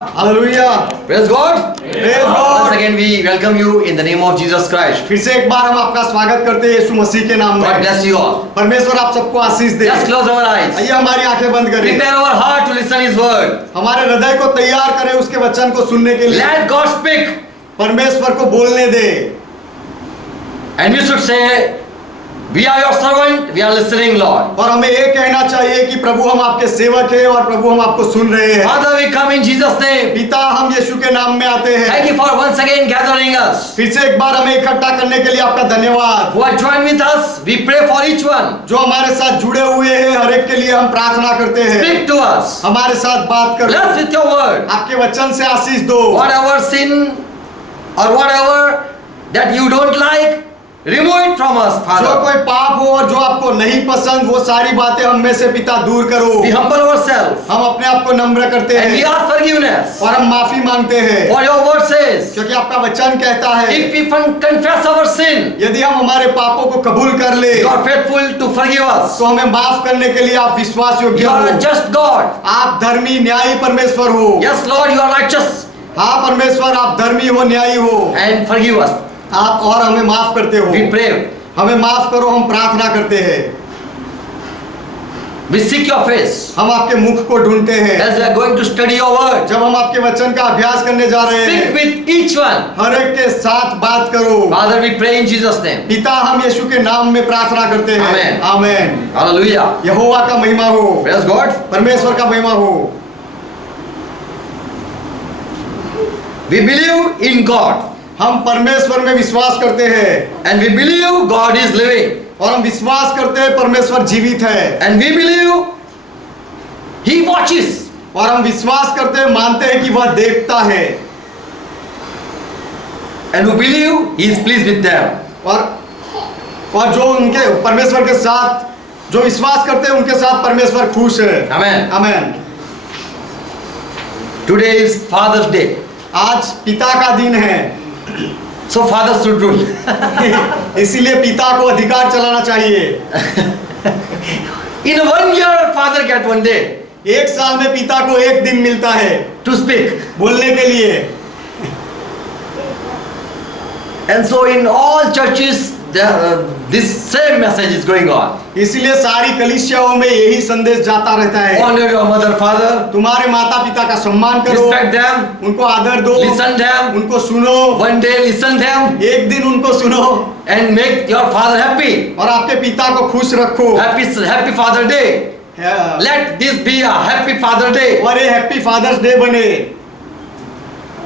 Hallelujah. Praise God. Praise God. Once again we welcome you in the name of Jesus Christ. फिर से एक बार हम आपका स्वागत करते हैं यीशु मसीह के नाम God में। bless you all. परमेश्वर आप सबको आशीष दे। Just close our eyes. आइए हमारी आंखें बंद करें। Prepare our heart to listen His word. हमारे हृदय को तैयार करें उसके वचन को सुनने के लिए। Let God speak. परमेश्वर को बोलने दे। And you should say, we are your servant, we are listening, Lord. और हमें ये कहना चाहिए कि प्रभु हम आपके सेवक हैं और प्रभु हम आपको सुन रहे हैं। Father, we come in Jesus' name. पिता हम यीशु के नाम में आते हैं। Thank you for once again gathering us. फिर से एक बार हमें इकट्ठा करने के लिए आपका धन्यवाद। Who are joined with us, we pray for each one. जो हमारे साथ जुड़े हुए हैं हर एक के लिए हम प्रार्थना करते हैं। Speak to us. हमारे साथ बात करो। Bless with your word. आपके वचन से आशीष दो। Whatever sin or whatever that you don't like, remove it from us, जो Father. कोई पाप हो और जो आपको नहीं पसंद वो सारी बातें हम में से पिता दूर करो। We humble ourselves हम अपने आप को नम्र करते and we हैं ask forgiveness. और हम माफी मांगते हैं For your word says, क्योंकि आपका वचन कहता है if we confess our sin, यदि हम हमारे पापों को कबूल कर ले you are faithful to forgive us. तो हमें माफ करने के लिए आप विश्वास योग्य You हो। are a just God. आप धर्मी न्यायी परमेश्वर हो। Yes, Lord, you are righteous हाँ परमेश्वर आप धर्मी हो न्यायी हो। and forgive us. आप और हमें माफ करते हो। We pray. हमें माफ करो हम प्रार्थना करते हैं। We seek your face हम आपके मुख को ढूंढते हैं। as we are going to study your word. जब हम आपके वचन का अभ्यास करने जा रहे Speak हैं with each one. हर एक के साथ बात करो। Father, we pray in Jesus' name. पिता हम यीशु के नाम में प्रार्थना करते हैं। Amen. आमेन। Hallelujah. यहोवा का महिमा हो। Praise God. परमेश्वर का महिमा हो। We believe in God हम परमेश्वर में विश्वास करते हैं and we believe God is living और हम विश्वास करते हैं परमेश्वर जीवित है and we believe He watches. और हम विश्वास करते हैं मानते हैं कि वह देखता है And we believe He is pleased with them. और जो उनके परमेश्वर के साथ जो विश्वास करते हैं उनके साथ परमेश्वर खुश है। Amen. Amen. Today is Father's Day. आज पिता का दिन है So fathers should rule. इसीलिए पिता को अधिकार चलाना चाहिए। In 1 year, father get 1 day एक साल में पिता को एक दिन मिलता है to speak. बोलने के लिए। And so in all churches, this same message is going on. इसीलिए सारी कलीसियाओं में यही संदेश जाता रहता है। Honor your mother, father. तुम्हारे माता पिता का सम्मान करो, Respect them. उनको आदर दो, Listen them. उनको सुनो, 1 day listen them एक दिन उनको सुनो and make your father happy. और आपके पिता को खुश रखो। Happy Father Day. Let this be a happy Father Day. और ये हैप्पी फादर्स डे बने।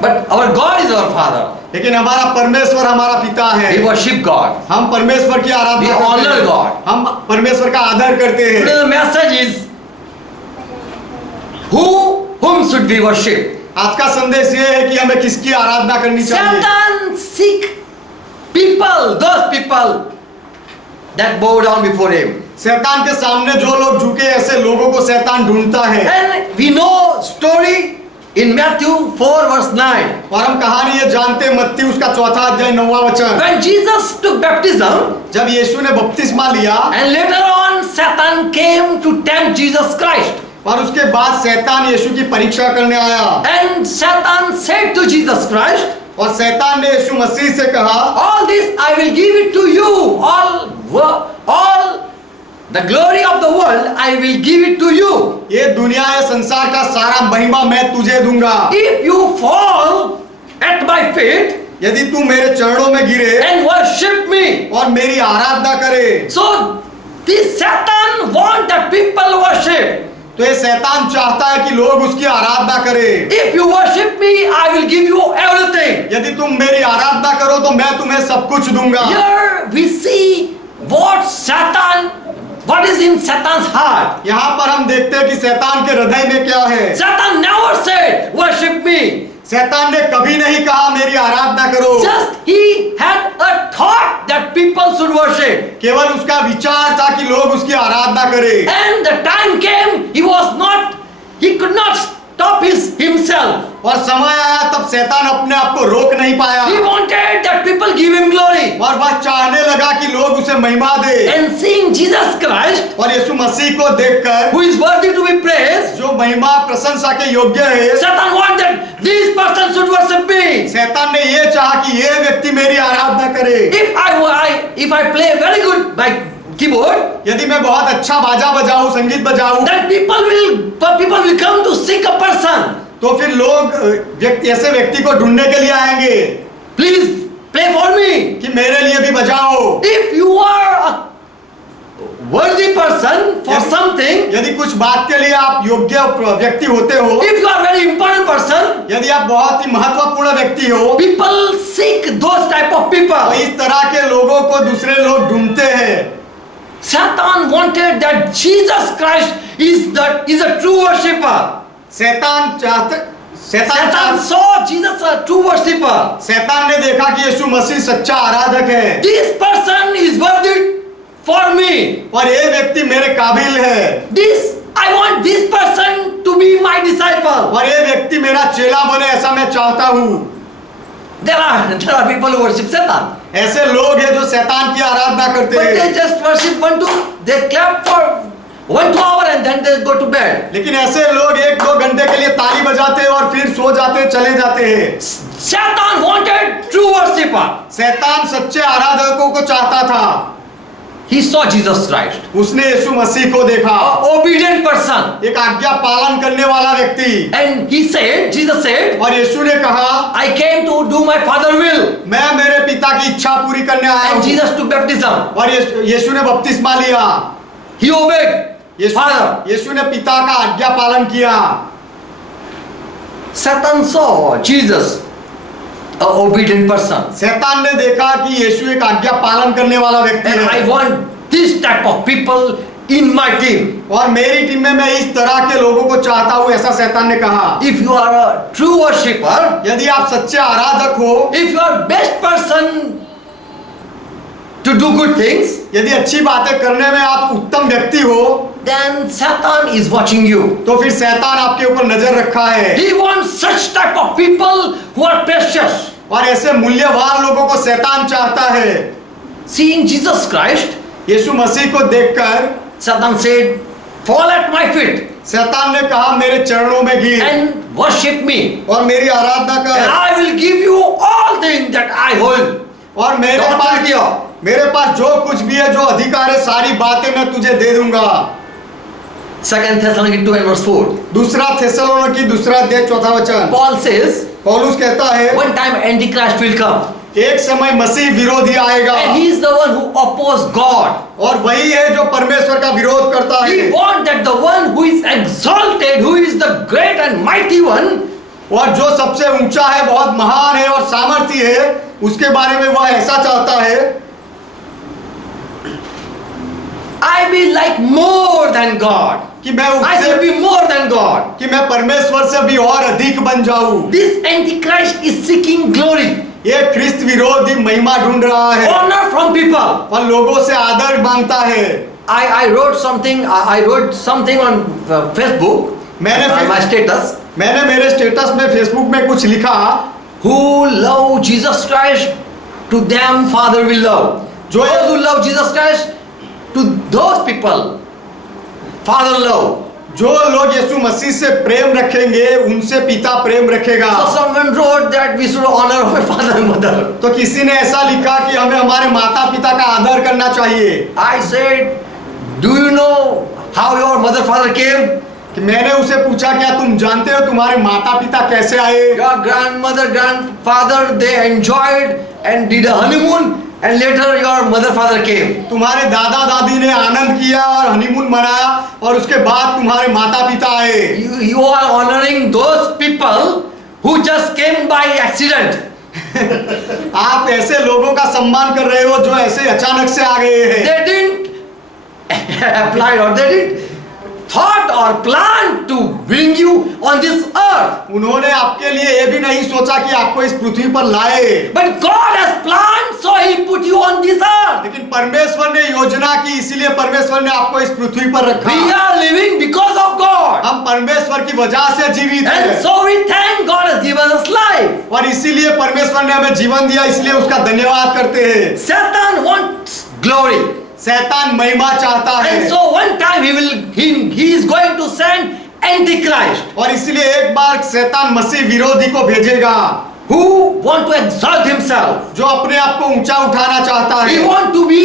But our God is our Father. लेकिन हमारा परमेश्वर हमारा पिता है। We worship God. हम परमेश्वर की We आराधना करते honor हैं। God. हम परमेश्वर का आदर करते हैं। Today the message is whom should we worship? आज का संदेश ये है कि हमें किसकी आराधना करनी चाहिए। Satan seek people, those people that bow down before him. शैतान के सामने जो लोग झुके ऐसे लोगों को शैतान ढूंढता है। And we know story in Matthew 4 verse 9. और हम कहानी ये जानते हैं मत्ती उसका 4 अध्याय 9वां वचन। When Jesus took baptism जब यीशु ने बपतिस्मा लिया and later on Satan came to tempt Jesus Christ. और उसके बाद शैतान यीशु की परीक्षा करने आया And Satan said to Jesus Christ, और शैतान ने यीशु मसीह से कहा all this I will give it to you. All the glory of the world I will give it to you. ये दुनिया ये संसार का सारा महिमा मैं तुझे दूंगा If you fall at my feet यदि तू मेरे चरणों में गिरे and worship me. और मेरी आराधना करे। So this Satan want that people worship. तो ये शैतान चाहता है कि लोग उसकी आराधना करें। If you worship me, I will give you everything. यदि तुम मेरी आराधना करो तो मैं तुम्हें सब कुछ दूंगा। Here we see what is in Satan's heart. यहाँ पर हम देखते हैं कि शैतान के हृदय में क्या है। Satan never said worship me. शैतान ने कभी नहीं कहा मेरी आराधना करो। Just he had a thought that people should worship. केवल उसका विचार था कि लोग उसकी आराधना करें। And the time came, he could not stop himself. और समय आया तब शैतान अपने आप को रोक नहीं पाया He wanted that people give him glory. और वह चाहने लगा कि लोग उसे महिमा दे। And seeing Jesus Christ, और यीशु मसीह को देखकर who is worthy to be praised, जो महिमा प्रशंसा के योग्य है, Satan wanted this person should worship me. शैतान ने ये चाहा कि ये व्यक्ति मेरी आराधना करे। If I play very good by keyboard, यदि मैं बहुत अच्छा बाजा बजाऊं, संगीत बजाऊं, then people will come to seek a person. तो फिर लोग ऐसे व्यक्ति को ढूंढने के लिए आएंगे Please play for me. कि मेरे लिए भी बजाओ। If you are a worthy person for यदि- something, यदि कुछ बात के लिए आप योग्य व्यक्ति होते हो, if you are very important person, यदि आप बहुत ही महत्वपूर्ण व्यक्ति हो, people seek those type of तो people. इस तरह के लोगों को दूसरे लोग ढूंढते हैं। Satan wanted that Jesus Christ is a true worshipper. शैतान Satan saw Jesus a true worshipper. शैतान ने देखा कि यीशु मसीह सच्चा आराधक है This person is worthy for me. और ये व्यक्ति मेरे काबिल है I want this person to be my disciple. और ये व्यक्ति मेरा चेला बने, ऐसा मैं चाहता हूँ। There are people who worship Satan. ऐसे लोग हैं जो शैतान की आराधना करते But they हैं, just worship they clap for 1-2 hours and then they go to bed. लेकिन ऐसे लोग 1-2 घंटे के लिए ताली बजाते हैं और फिर सो जाते, चले जाते हैं। Satan wanted true worshipper. शैतान सच्चे आराधकों को चाहता था। He saw Jesus Christ, उसने यीशु मसीह को देखा, obedient person, एक आज्ञा पालन करने वाला व्यक्ति, and Jesus said, और यीशु ने कहा, I came to do my Father's will. मैं मेरे पिता की इच्छा पूरी करने आया And हूँ। Jesus took baptism. और यीशु ने बपतिस्मा लिया। He obeyed Father. यीशु ने पिता का आज्ञा पालन किया। Satan saw Jesus, a obedient person. शैतान ने देखा कि यीशु एक आज्ञा पालन करने वाला व्यक्ति And I है want this type of people in my team. और मेरी टीम में मैं इस तरह के लोगों को चाहता हूँ, ऐसा शैतान ने कहा। If you are a true worshipper, यदि आप सच्चे आराधक हो, if you are best person to do good things, यदि अच्छी बातें करने में आप उत्तम व्यक्ति हो, then Satan is watching you. तो फिर शैतान आपके ऊपर नजर रखा है He wants such type of people who are precious. और ऐसे मूल्यवान लोगों को शैतान चाहता है। Seeing Jesus Christ, यीशु मसीह को देखकर Satan said, fall at my feet शैतान ने कहा, मेरे चरणों में गिर and worship me. और मेरी आराधना And कर I will give you all things that I hold. और मेरे पास जो कुछ भी है, जो अधिकार है, सारी बातें मैं तुझे दे दूंगा। 2 Thessalonians 2 and verse 4. दूसरा थेसलोनिकी दूसरा अध्याय 4वां वचन, Paul says, पौलुस कहता है, one time Antichrist will come. एक समय मसीह विरोधी आएगा And he is the one who opposes God. और वही है जो परमेश्वर का विरोध करता He है wants that the one who is exalted, who is the great and mighty one, और जो सबसे ऊंचा है, बहुत महान है और सामर्थी है, उसके बारे में वह ऐसा चाहता है, I be like more than God. कि मैं I उससे should be more than God. कि मैं परमेश्वर से भी और अधिक बन जाऊं। This Antichrist is seeking glory, ये ख्रिस्त विरोधी महिमा ढूंढ रहा है honor from people. और लोगों से आदर मांगता है। I wrote something on Facebook. मैंने My status. मैंने मेरे स्टेटस में फेसबुक में कुछ लिखा, Who love Jesus Christ, to them Father will love. Those who love Jesus Christ, to those people Father love. जो लोग यीशु मसीह से प्रेम रखेंगे, उनसे पिता प्रेम रखेगा। So someone wrote that we should honor our father and mother. तो किसी ने ऐसा लिखा कि हमें हमारे माता पिता का आदर करना चाहिए। I said, do you know how your mother father came? कि मैंने उसे पूछा, क्या तुम जानते हो तुम्हारे माता पिता कैसे आए? Your grandmother, grandfather, they enjoyed and did a honeymoon, and later your mother father came. तुम्हारे दादा दादी ने आनंद किया और हनीमून मनाया और उसके बाद तुम्हारे माता पिता आए। You are honoring those people who just came by accident. आप ऐसे लोगों का सम्मान कर रहे हो जो ऐसे अचानक से आ गए हैं। They didn't apply or they didn't thought or plan to bring you on this earth. उन्होंने आपके लिए ये भी नहीं सोचा कि आपको इस पृथ्वी पर लाए, But God has planned, so He put you on this earth. लेकिन परमेश्वर ने योजना की, इसीलिए परमेश्वर ने आपको इस पृथ्वी पर रखा। We are living because of God. हम परमेश्वर की वजह से जीवित And हैं so we thank God has given us life. और इसीलिए परमेश्वर ने हमें जीवन दिया, इसलिए उसका धन्यवाद करते हैं। Satan wants glory. शैतान महिमा चाहता है And so one time he is going to send Antichrist, और इसलिए एक बार शैतान मसीह विरोधी को भेजेगा who want to exalt himself. जो अपने आप को ऊंचा उठाना चाहता He है want to be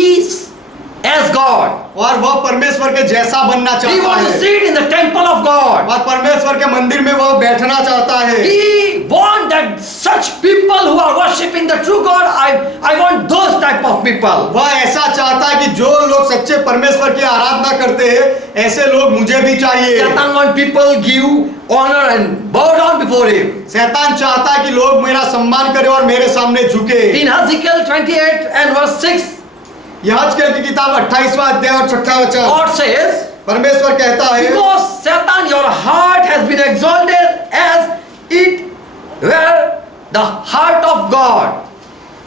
as God. और वह परमेश्वर के जैसा बनना He चाहता want to है sit in the temple of God. और परमेश्वर के मंदिर में वह बैठना चाहता है। He want that such people who are worshipping the true God. I want those type of people. वह ऐसा चाहता है कि जो लोग सच्चे परमेश्वर की आराधना करते हैं ऐसे लोग मुझे भी चाहिए। Satan want people give honor and bow down before him. शैतान चाहता है कि लोग मेरा सम्मान करें और मेरे सामने झुके। In Ezekiel 28 and verse 6, यहजकेल की किताब 28वां अध्याय और 6वां वचन, God says, परमेश्वर कहता है because Satan, your heart has been exalted as it were the heart of God.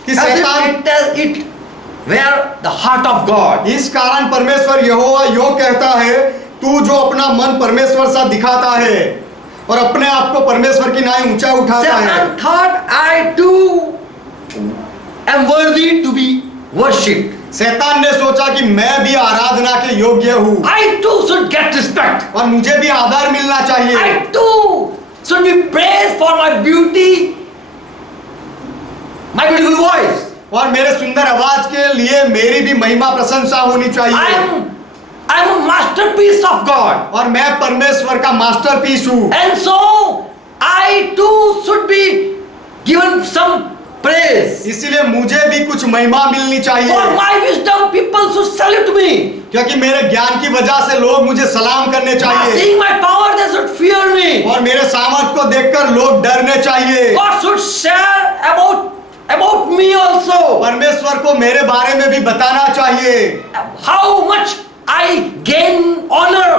कि As शैतान if it were the heart of God. इस कारण परमेश्वर यहोवा यो कहता है, तू जो अपना मन परमेश्वर सा दिखाता है और अपने आप को परमेश्वर की नाई ऊंचा उठाता है। Satan thought, I too am worthy to be worshipped. शैतान ने सोचा कि मैं भी आराधना के योग्य हूँ I too should get respect. और मुझे भी आदर मिलना चाहिए। I too should be praised for my beauty, my beautiful voice. और मेरे सुंदर आवाज के लिए मेरी भी महिमा प्रशंसा होनी I चाहिए am a masterpiece of God. और मैं परमेश्वर का मास्टरपीस हूँ And so I too should be given some praise. इसीलिए मुझे भी कुछ महिमा मिलनी For चाहिए my wisdom, people should salute me. क्योंकि मेरे ज्ञान की वजह से लोग मुझे सलाम करने For चाहिए seeing my power, they should fear me. और मेरे सामर्थ को देखकर लोग डरने चाहिए। God should share about me also. परमेश्वर को मेरे बारे में भी बताना चाहिए How much I gain honor.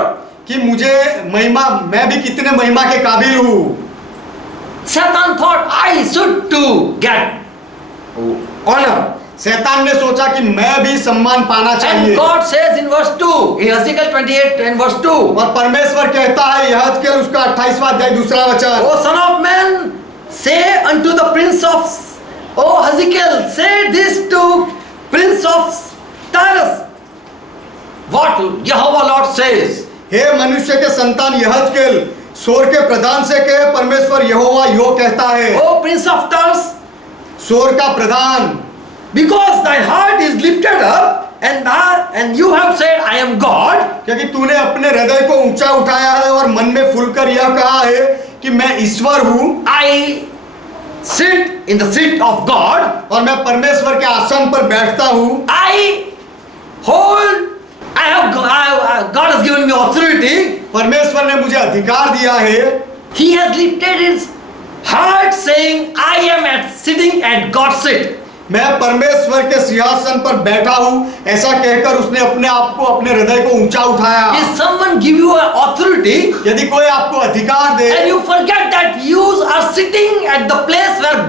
कि मुझे महिमा, मैं भी कितने महिमा के काबिल हूँ। Satan thought I should too get honor. शैतान ने सोचा कि मैं भी सम्मान पाना And चाहिए God says in verse 2, in Ezekiel 28 and verse 2, और परमेश्वर कहता है यहजकेल उसका 28वां अध्याय दूसरा वचन, O son of man, say unto the prince of, O Ezekiel, say this to prince of Tyrus. What Jehovah Lord says. हे मनुष्य के संतान यहजकेल, सोर के प्रधान से कहे परमेश्वर यहोवा यो कहता है। O prince of Tyrus, सोर का प्रधान, because thy heart is lifted up and you have said I am God. क्योंकि तूने अपने हृदय को ऊंचा उठाया है और मन में फूलकर यह कहा है कि मैं ईश्वर हूँ I sit in the seat of God. और मैं परमेश्वर के आसन पर बैठता हूँ। God has given me authority. परमेश्वर ने मुझे अधिकार दिया है। He has lifted his heart saying I am sitting at God's seat. मैं परमेश्वर के सिंहासन पर बैठा हूँ, ऐसा कहकर उसने अपने आप को, अपने हृदय को ऊंचा उठाया। If someone give you an authority यदि कोई आपको अधिकार दे and you forget that you are sitting at the place where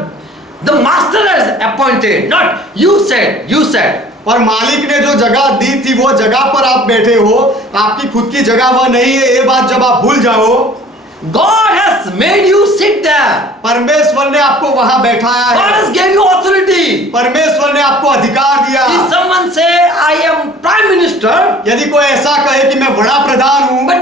the master has appointed, not you said. और मालिक ने जो जगह दी थी वो जगह पर आप बैठे हो, आपकी खुद की जगह वह नहीं है, ये बात जब आप भूल जाओ, God has made you sit there. परमेश्वर ने आपको वहां बैठाया God है। has given you authority. परमेश्वर ने आपको अधिकार दिया। If someone say I am prime minister, यदि कोई ऐसा कहे कि मैं बड़ा प्रधान हूँ, but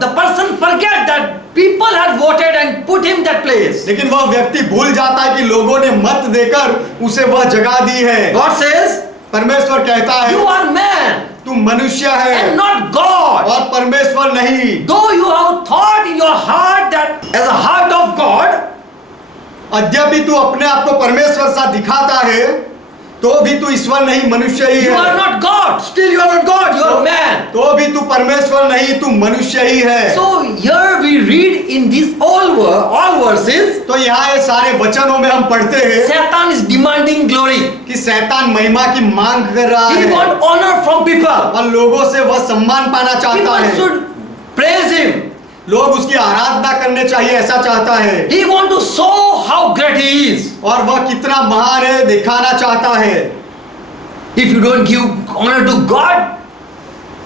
the person forget that people had voted and put him that place. लेकिन वह व्यक्ति भूल जाता है कि लोगों ने मत देकर उसे वह जगह दी है। God says, परमेश्वर कहता है you are man तू मनुष्य है and not God. और परमेश्वर नहीं। Though you have thought in your heart that as a heart of God, यद्यपि तू अपने आप को परमेश्वर सा दिखाता है, तो भी तू ईश्वर नहीं, मनुष्य ही you है। are not God. Still you are not God. You are a man. तो भी तू परमेश्वर नहीं, तू मनुष्य ही है। So here we read in these all verses, तो यहाँ ये सारे वचनों में हम पढ़ते हैं Satan is demanding glory. कि शैतान महिमा की मांग कर रहा He है want honor from people. और लोगों से वह सम्मान पाना चाहता People है। should praise him. लोग उसकी आराधना करने चाहिए, ऐसा चाहता है He want to show how great he is. और वह कितना महान है दिखाना चाहता है। if you don't give honor to God,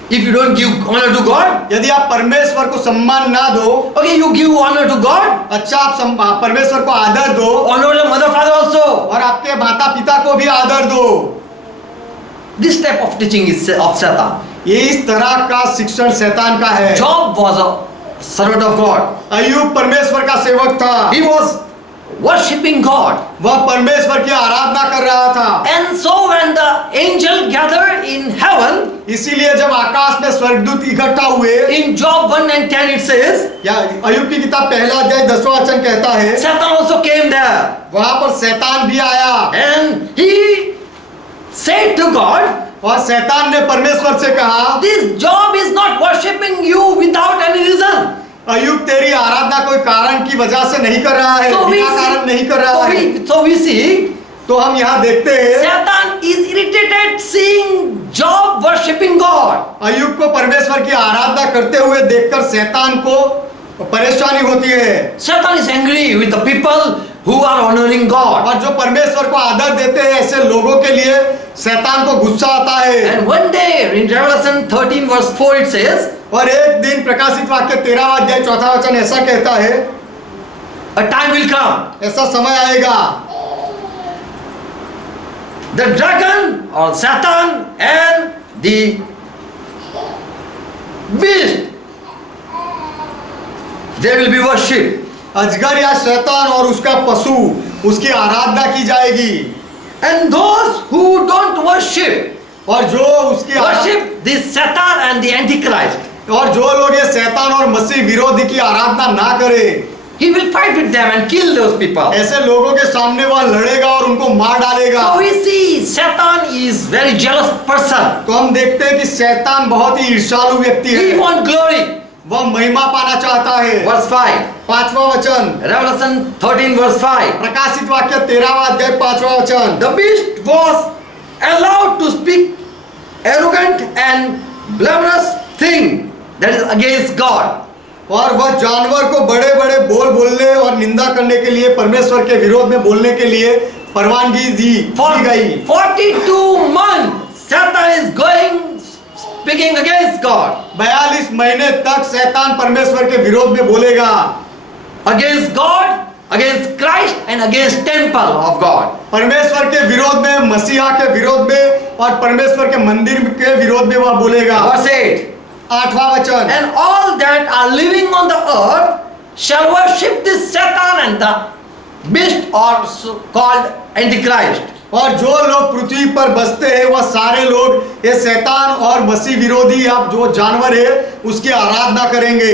if you don't give honor to God, यदि आप परमेश्वर को सम्मान ना दो, okay, you give honor to God, अच्छा आप परमेश्वर को आदर दो honor your mother, father also. और आपके माता पिता को भी आदर दो। This type of teaching is of Satan. ये इस तरह का शिक्षण शैतान का है। Job was a servant of God. अय्यूब परमेश्वर का सेवक था, He was worshipping God. वह परमेश्वर की आराधना कर रहा था। And so when the angel gathered in heaven, इसीलिए जब आकाश में स्वर्गदूत इकट्ठा हुए, in Job 1 and 10 it says, या अय्यूब की किताब पहला अध्याय 10वां वचन कहता है, Satan also came there. वहां पर शैतान भी आया And he said to God, और शैतान ने परमेश्वर से कहा, this Job is not worshipping you without any reason. अय्यूब तेरी आराधना कोई कारण की वजह से नहीं कर रहा है, बिना कारण नहीं कर रहा है। So we see, तो हम यहाँ देखते हैं Satan is irritated seeing Job worshipping God. अय्यूब को परमेश्वर की आराधना करते हुए देखकर शैतान को परेशानी होती है। Satan is angry with the people who are honoring God. और जो परमेश्वर को आदर देते हैं ऐसे लोगों के लिए शैतान को गुस्सा आता है। And one day in Revelation 13 verse 4 it says, और एक दिन प्रकाशित वाक्य 13वां अध्याय 4वां वचन ऐसा कहता है, a time will come, ऐसा समय आएगा, the dragon or Satan and the beast, they will be worshipped. अजगर या शैतान और उसका पशु उसकी आराधना की जाएगी। And those who don't worship, और जो उसकी worship this Satan and the Antichrist, और जो लोग ये शैतान और मसीह विरोधी की आराधना ना करे, he will fight with them and kill those people. ऐसे लोगों के सामने वह लड़ेगा और उनको मार डालेगा। So we see Satan is very jealous person. तो हम देखते हैं कि शैतान बहुत ही ईर्ष्यालु व्यक्ति He है, want glory. वह महिमा पाना चाहता है। Verse 5, 5वां वचन, Revelation 13 verse 5. प्रकाशित वाक्य 13वां अध्याय 5वां वचन, The beast was allowed to speak arrogant and blasphemous thing that is against God. और वह जानवर को बड़े बड़े बोल बोलने और निंदा करने के लिए परमेश्वर के विरोध में बोलने के लिए परवानगी दी गई। 42 months Satan is going speaking against God. 42 महीने तक शैतान परमेश्वर के विरोध में बोलेगा, Against God, against Christ and against temple of God. परमेश्वर के विरोध में, मसीहा के विरोध में और परमेश्वर के मंदिर के विरोध में वह बोलेगा। Verse 8. 8वां वचन, And all that are living on the earth shall worship this Satan and the beast or called Antichrist. और जो लोग पृथ्वी पर बसते हैं वह सारे लोग ये शैतान और मसीह विरोधी या जो जानवर है उसकी आराधना करेंगे।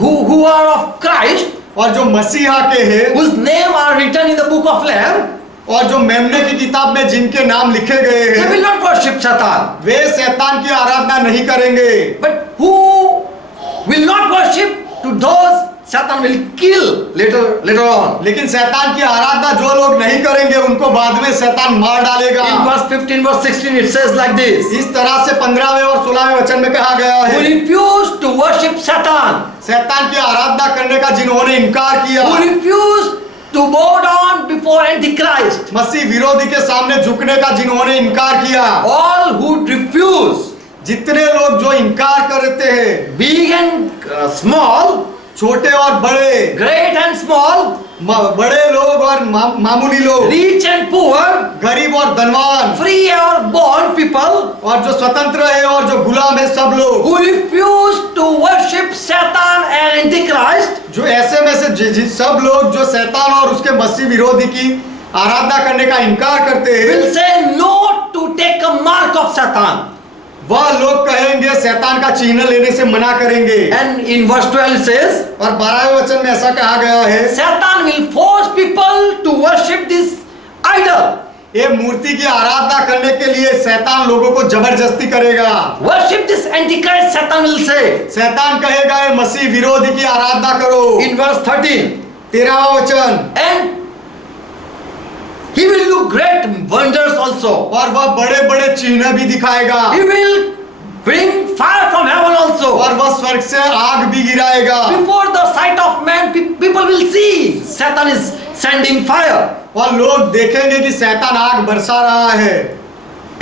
Who are of Christ, और जो मसीहा के हैं, whose name are written in the book of Lamb, और जो मेमने की किताब में जिनके नाम लिखे गए they हैं, will not worship Satan. वे शैतान की आराधना नहीं करेंगे। But who will not worship, to those Satan will kill later on. लेकिन शैतान की आराधना जो लोग नहीं करेंगे उनको बाद में शैतान मार डालेगा। In verse 15, verse 16 it says like this. इस तरह से 15वें और 16वें वचन में कहा गया Who है, refused to worship Satan, शैतान की आराधना करने का जिन्होंने इनकार किया, who refused to bow down before Antichrist, मसीह विरोधी के सामने झुकने का जिन्होंने इनकार किया, all who refuse, जितने लोग जो इनकार करते हैं, big and small, छोटे और बड़े, great and small, बड़े लोग और मामूली लोग, rich and poor, गरीब और धनवान, free or bond people, और जो स्वतंत्र है और जो गुलाम है, सब लोग who refuse to worship Satan and Antichrist, जो ऐसे में से सब लोग जो शैतान और उसके मसीह विरोधी की आराधना करने का इनकार करते हैं, will say no to take a mark of Satan. वह लोग कहेंगे शैतान का चिन्ह लेने से मना करेंगे। And in verse 12 it says, और 12वें वचन में ऐसा कहा गया है, Satan will force people to worship this idol. ये मूर्ति की आराधना करने के लिए शैतान लोगों को जबरदस्ती करेगा। Worship this Antichrist, Satan will say. शैतान कहेगा ये मसीह विरोधी की आराधना करो। In verse 13, 13वां वचन, and he will do great wonders also. और वह बड़े बड़े चिन्ह भी दिखाएगा, He will bring fire from heaven also. और वह स्वर्ग से आग भी गिराएगा। Before the sight of man, people will see Satan is sending fire. और लोग देखेंगे कि शैतान आग बरसा रहा है।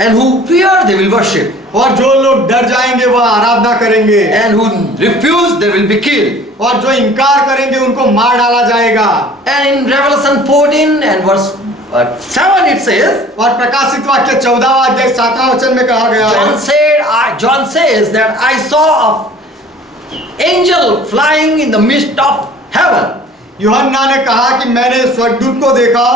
And who fear, they will worship. और जो लोग डर जाएंगे वह आराधना करेंगे, And who refuse, they will be killed. और जो इनकार करेंगे उनको मार डाला जाएगा। And in Revelation 14 and verse 7 it says, और प्रकाशित वाक्य 14वां अध्याय 7वां वचन में कहा गया है, John says that I saw an angel flying in the midst of heaven. यूहन्ना ने कहा कि मैंने स्वर्गदूत को देखा,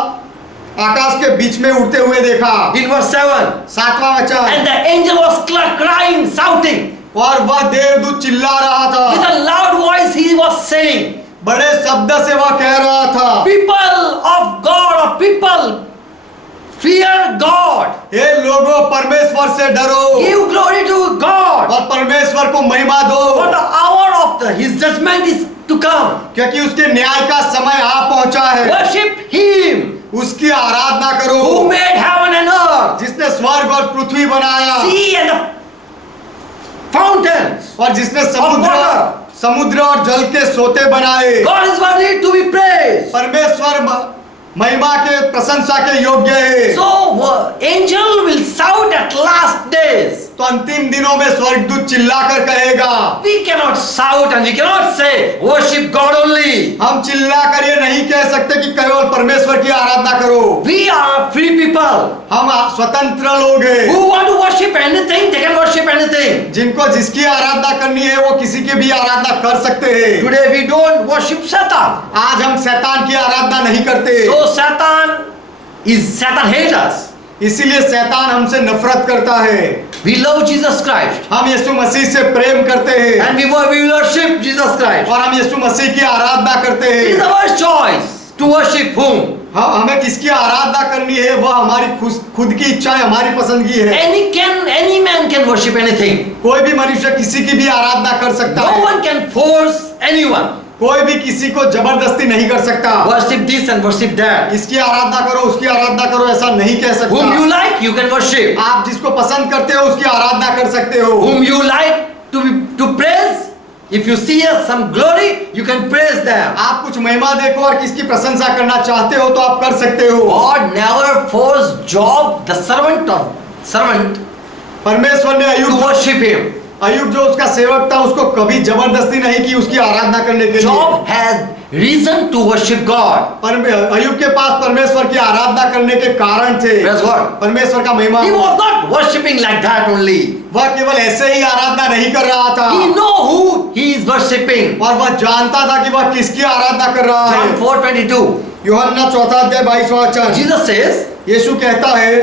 आकाश के बीच में उड़ते हुए देखा। In verse 7, 7वां वचन, and the angel was crying, shouting. और वह देवदूत चिल्ला रहा With था, a loud voice he was saying, बड़े शब्द से वह कह रहा था, people of God, or people, fear God. हे लोगों, परमेश्वर से डरो Give glory to God. और परमेश्वर को महिमा For दो, the hour of his judgment is to come. क्योंकि उसके न्याय का समय आ पहुंचा है। Worship him उसकी आराधना who करो, made heaven and earth, जिसने स्वर्ग और पृथ्वी बनाया, sea and the fountains. और जिसने water. समुद्र और जल के सोते बनाए। God is worthy to be praised. परमेश्वर महिमा के प्रशंसा के योग्य है। So angel will shout at last days. तो अंतिम दिनों में स्वर्गदूत चिल्लाकर कहेगा, We cannot shout and we cannot say worship God only. हम चिल्लाकर ये नहीं कह सकते कि केवल परमेश्वर की आराधना करो। We are free people हम स्वतंत्र लोग हैं, who want to worship anything, they can worship anything. जिनको जिसकी आराधना करनी है वो किसी की भी आराधना कर सकते हैं। Today we don't worship Satan. आज हम शैतान की आराधना नहीं करते, So Satan hates us. इसीलिए शैतान हमसे नफरत करता है। We love Jesus Christ हम यीशु मसीह से प्रेम करते हैं and we worship Jesus Christ. और हम यीशु मसीह की आराधना करते It is हैं। our choice to worship whom? हमें किसकी आराधना करनी है वह हमारी खुद की इच्छा है, हमारी पसंद की है। Any man can worship anything. कोई भी मनुष्य किसी की भी आराधना कर सकता No है, one can force anyone. कोई भी किसी को जबरदस्ती नहीं कर सकता। Worship this and worship that. इसकी आराधना करो, उसकी आराधना करो, ऐसा नहीं कह Whom you सकता। like, you can worship. आप जिसको पसंद करते हो उसकी आराधना कर सकते हो। Whom you like to praise, if you see some glory, you can praise them. आप कुछ महिमा देखो और किसकी प्रशंसा करना चाहते हो तो आप कर सकते हो। God never forced Job, the servant, परमेश्वर ने to worship him. अय्यूब जो उसका सेवक था उसको कभी जबरदस्ती नहीं की उसकी आराधना करने के लिए। Job had reason to worship God. अय्यूब के पास परमेश्वर की आराधना करने के कारण थे। Praise God. परमेश्वर का महिमा। He was not worshiping like that only. वह केवल ऐसे ही आराधना नहीं कर रहा था, He know who he is worshiping. और वह जानता था कि वह किसकी आराधना कर रहा है। John 4:22. यूहन्ना 4 अध्याय 22वां वचन, Jesus says, यीशु कहता है,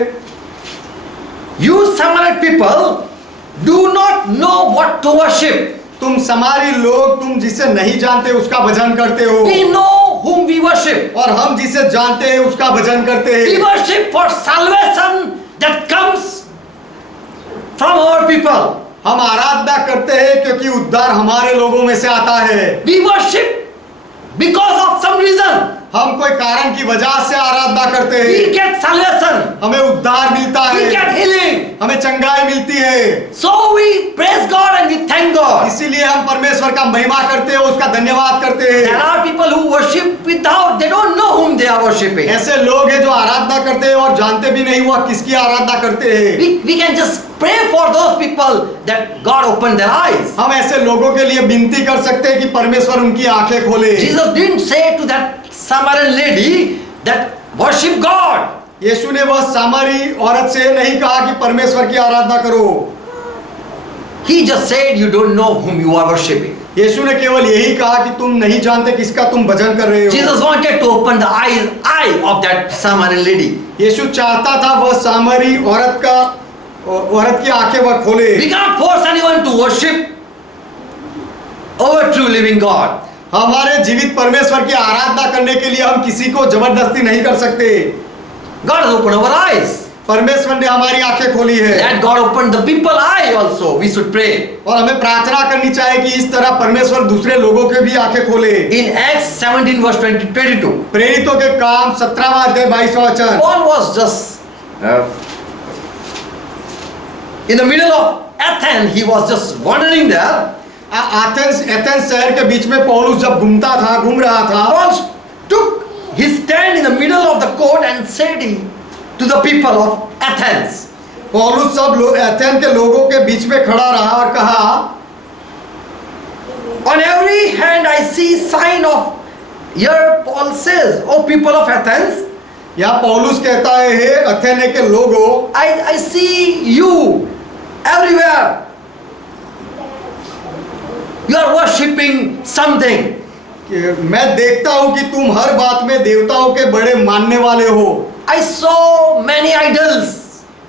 "You Samaritan people do not know what to worship. तुम समारी लोग, तुम जिसे नहीं जानते उसका भजन करते हो, We know whom we worship. और हम जिसे जानते हैं उसका भजन करते We हैं। worship for salvation that comes from our people. हम आराधना करते हैं क्योंकि उद्धार हमारे लोगों में से आता है। We worship because of some reason. हम कोई कारण की वजह से आराधना करते We हैं, get salvation. हमें उद्धार मिलता We है, get healing. हमें चंगाई मिलती है। So we praise God and we thank God. इसीलिए हम परमेश्वर का महिमा करते हैं, उसका धन्यवाद करते There हैं। are people who worship without, they don't know whom they are worshiping. ऐसे लोग हैं जो आराधना करते हैं और जानते भी नहीं वह किसकी आराधना करते हैं। We can just pray for those people that God open their eyes. हम ऐसे लोगों के लिए विनती कर सकते हैं कि परमेश्वर उनकी आंखें खोले। Jesus didn't say to that Samaritan lady that worship God. यीशु ने वह सामरी औरत से नहीं कहा कि परमेश्वर की आराधना करो। He just said you don't know whom you are worshiping. यीशु ने केवल यही कहा कि तुम नहीं जानते किसका तुम भजन कर रहे हो। Jesus wanted to open the eye of that Samaritan lady. यीशु चाहता था वह सामरी औरत की आंखें वह खोले। We cannot force anyone to worship our true living God. हमारे जीवित परमेश्वर की आराधना करने के लिए हम किसी को जबरदस्ती नहीं कर सकते। God has opened our eyes. परमेश्वर ने हमारी आंखें खोली है And God opened the people eye also. We should pray. और हमें प्रार्थना करनी चाहिए कि इस तरह परमेश्वर दूसरे लोगों के भी आंखें खोले। In Acts 17 verse 22. प्रेरितों के काम 17वां अध्याय 22वां वचन, Paul was just in the middle of Athens. He was just wandering there. Athens शहर के बीच में पौलुस जब घूम रहा था, Paul took his stand in the middle of the court and said to the people of Athens. पौलुस सब लोग एथेन के लोगों के बीच में खड़ा रहा और कहा, On every hand I see sign of, here Paul says, O people of Athens, यहाँ पौलुस कहता है, हे अथेने के लोगों, I see you everywhere. You are worshipping something. कि मैं देखता हूँ कि तुम हर बात में देवताओं के बड़े मानने वाले हो। I saw many idols.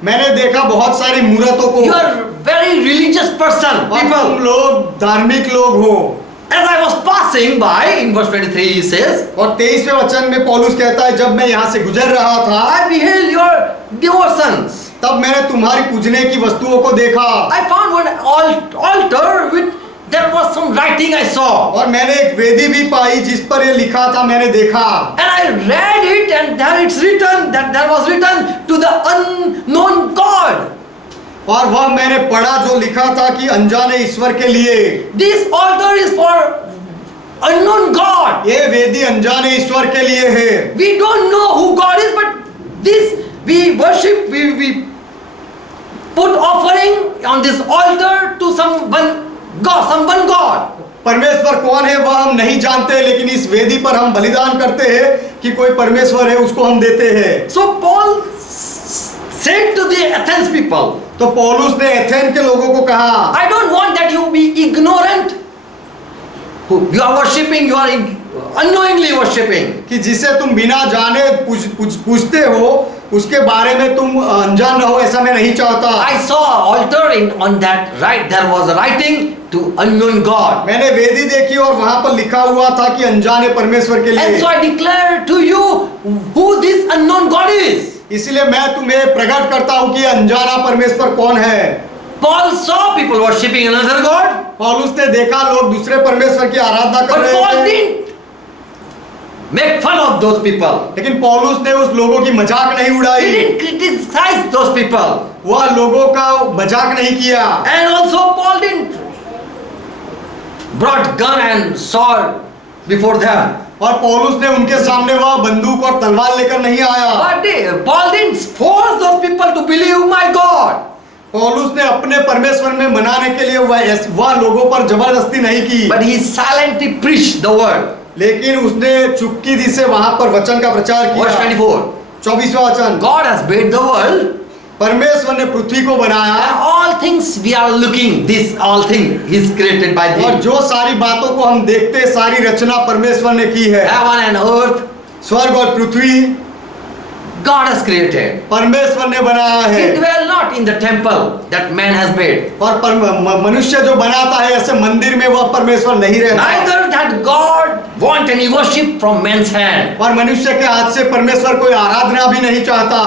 मैंने देखा बहुत सारी मूर्तों को। You are very religious person, और people. तुम लोग धार्मिक लोग हो। As I was passing by, in verse 23 he says, और 23वें वचन में पौलुस कहता है, जब मैं यहाँ से गुजर रहा था, I beheld your devotions. तब मैंने तुम्हारी पूजने की वस्तुओं को देखा। I found one altar with, there was some writing I saw. और मैंने एक वेदी भी पाई जिस पर ये लिखा था, मैंने देखा। And I read it, and there it's written that there was written to the unknown God. और वह मैंने पढ़ा जो लिखा था कि अनजाने ईश्वर के लिए। This altar is for unknown God. ये वेदी अनजाने ईश्वर के लिए है। We don't know who God is, but this we worship, we put offering on this altar to someone God. परमेश्वर कौन है वह हम नहीं जानते, लेकिन इस वेदी पर हम बलिदान करते हैं कि कोई परमेश्वर है, उसको हम देते हैं। So Paul said to the Athens people, तो पौलुस ने एथेन के लोगों को कहा, I don't want that you be ignorant. You are worshipping, you are unknowingly worshipping. कि जिसे तुम बिना जाने पूजते हो, उसके बारे में तुम अनजान रहो, ऐसा मैं नहीं चाहता। I saw an altar on that, right? There was a writing to unknown God. मैंने वेदी देखी और वहां पर लिखा हुआ था कि अनजाने परमेश्वर के And लिए। so I declare to you who this unknown God is. इसलिए मैं तुम्हें प्रकट करता हूँ कि अनजाना परमेश्वर कौन है। Paul saw people worshipping another God, पौलुस ने देखा लोग दूसरे परमेश्वर की आराधना कर but रहे Paul थे, didn't make fun of those people. लेकिन पौलुस ने उस लोगों की मजाक नहीं He उड़ाई, didn't criticize those people. वह लोगों का मजाक नहीं किया। And also Paul didn't brought gun and sword before them. और पौलुस ने उनके सामने वह बंदूक और तलवार लेकर नहीं आया। But Paul didn't force those people to believe my God. पौलुस ने अपने परमेश्वर में मनाने के लिए वह लोगों पर जबरदस्ती नहीं की, But he silently preached the word. लेकिन उसने चुपकी दी से वहां पर वचन का प्रचार Verse किया। 24. 24वां वचन, God has made the world, परमेश्वर ने पृथ्वी को बनाया and all things we are looking, this all thing is created by और Him. जो सारी बातों को हम देखते, सारी रचना परमेश्वर ने की है। Heaven and earth, स्वर्ग और पृथ्वी God has created. परमेश्वर ने बनाया He है। dwell not in the temple that man has made. और मनुष्य जो बनाता है ऐसे मंदिर में वह परमेश्वर नहीं रहता। Neither that God want any worship from man's hand. और मनुष्य के हाथ से परमेश्वर कोई आराधना भी नहीं चाहता।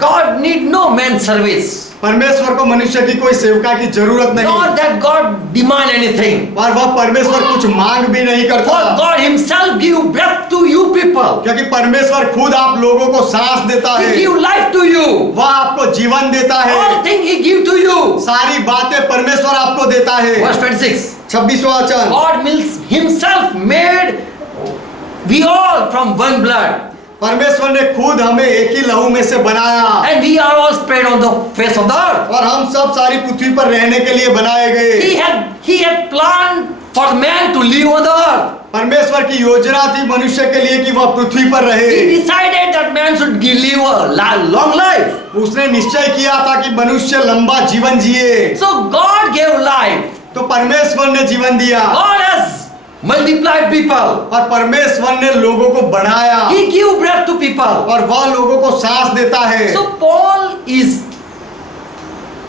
God need no man's service. परमेश्वर को मनुष्य की कोई सेवका की जरूरत नहीं, Nor that God demand anything. और वह परमेश्वर कुछ मांग भी नहीं For करता, God Himself give breath to you people. क्योंकि परमेश्वर खुद आप लोगों को सांस देता He है, give life to you. वह आपको जीवन देता है, All things He give to you. सारी बातें परमेश्वर आपको देता है। Verse 26. 26वां वचन, God Himself made we all from one blood, परमेश्वर ने खुद हमें एक ही लहू में से बनाया and we are all spread on the face of the earth. और हम सब सारी पृथ्वी पर रहने के लिए बनाए गए। He had planned for man to live on the earth. परमेश्वर की योजना थी मनुष्य के लिए कि वह पृथ्वी पर रहे। He decided that man should live a long life. उसने निश्चय किया था कि मनुष्य लंबा जीवन जिए, So God gave life. तो परमेश्वर ने जीवन दिया God has multiplied people. और परमेश्वर ने लोगों को बढ़ाया He give breath to people. और वह लोगों को सांस देता है। So Paul is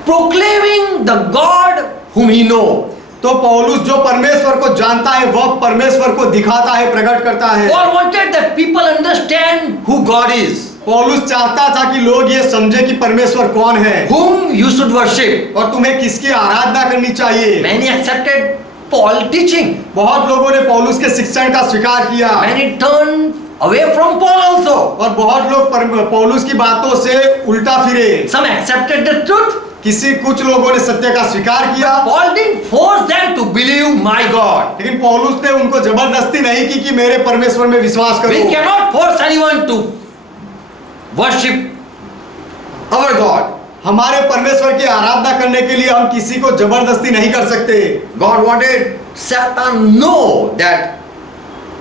proclaiming the God whom he know. तो पौलुस जो परमेश्वर को जानता है वह परमेश्वर को दिखाता है, प्रकट करता है। Paul wanted that people understand who God is, पौलुस चाहता था कि लोग ये समझे कि परमेश्वर कौन है whom you should worship. और तुम्हें किसकी आराधना करनी चाहिए। Many accepted Paul teaching. बहुत लोगों ने पौलुस के शिक्षण का स्वीकार किया Many turned away from Paul also. और बहुत लोग पौलुस की बातों से उल्टा फिरे। Some accepted the truth. कुछ लोगों ने सत्य का स्वीकार किया, Paul didn't force them to believe my God. लेकिन पौलुस ने उनको जबरदस्ती नहीं की कि मेरे परमेश्वर में विश्वास We करो। cannot force anyone to worship our God. हमारे परमेश्वर की आराधना करने के लिए हम किसी को जबरदस्ती नहीं कर सकते। God wanted Satan know that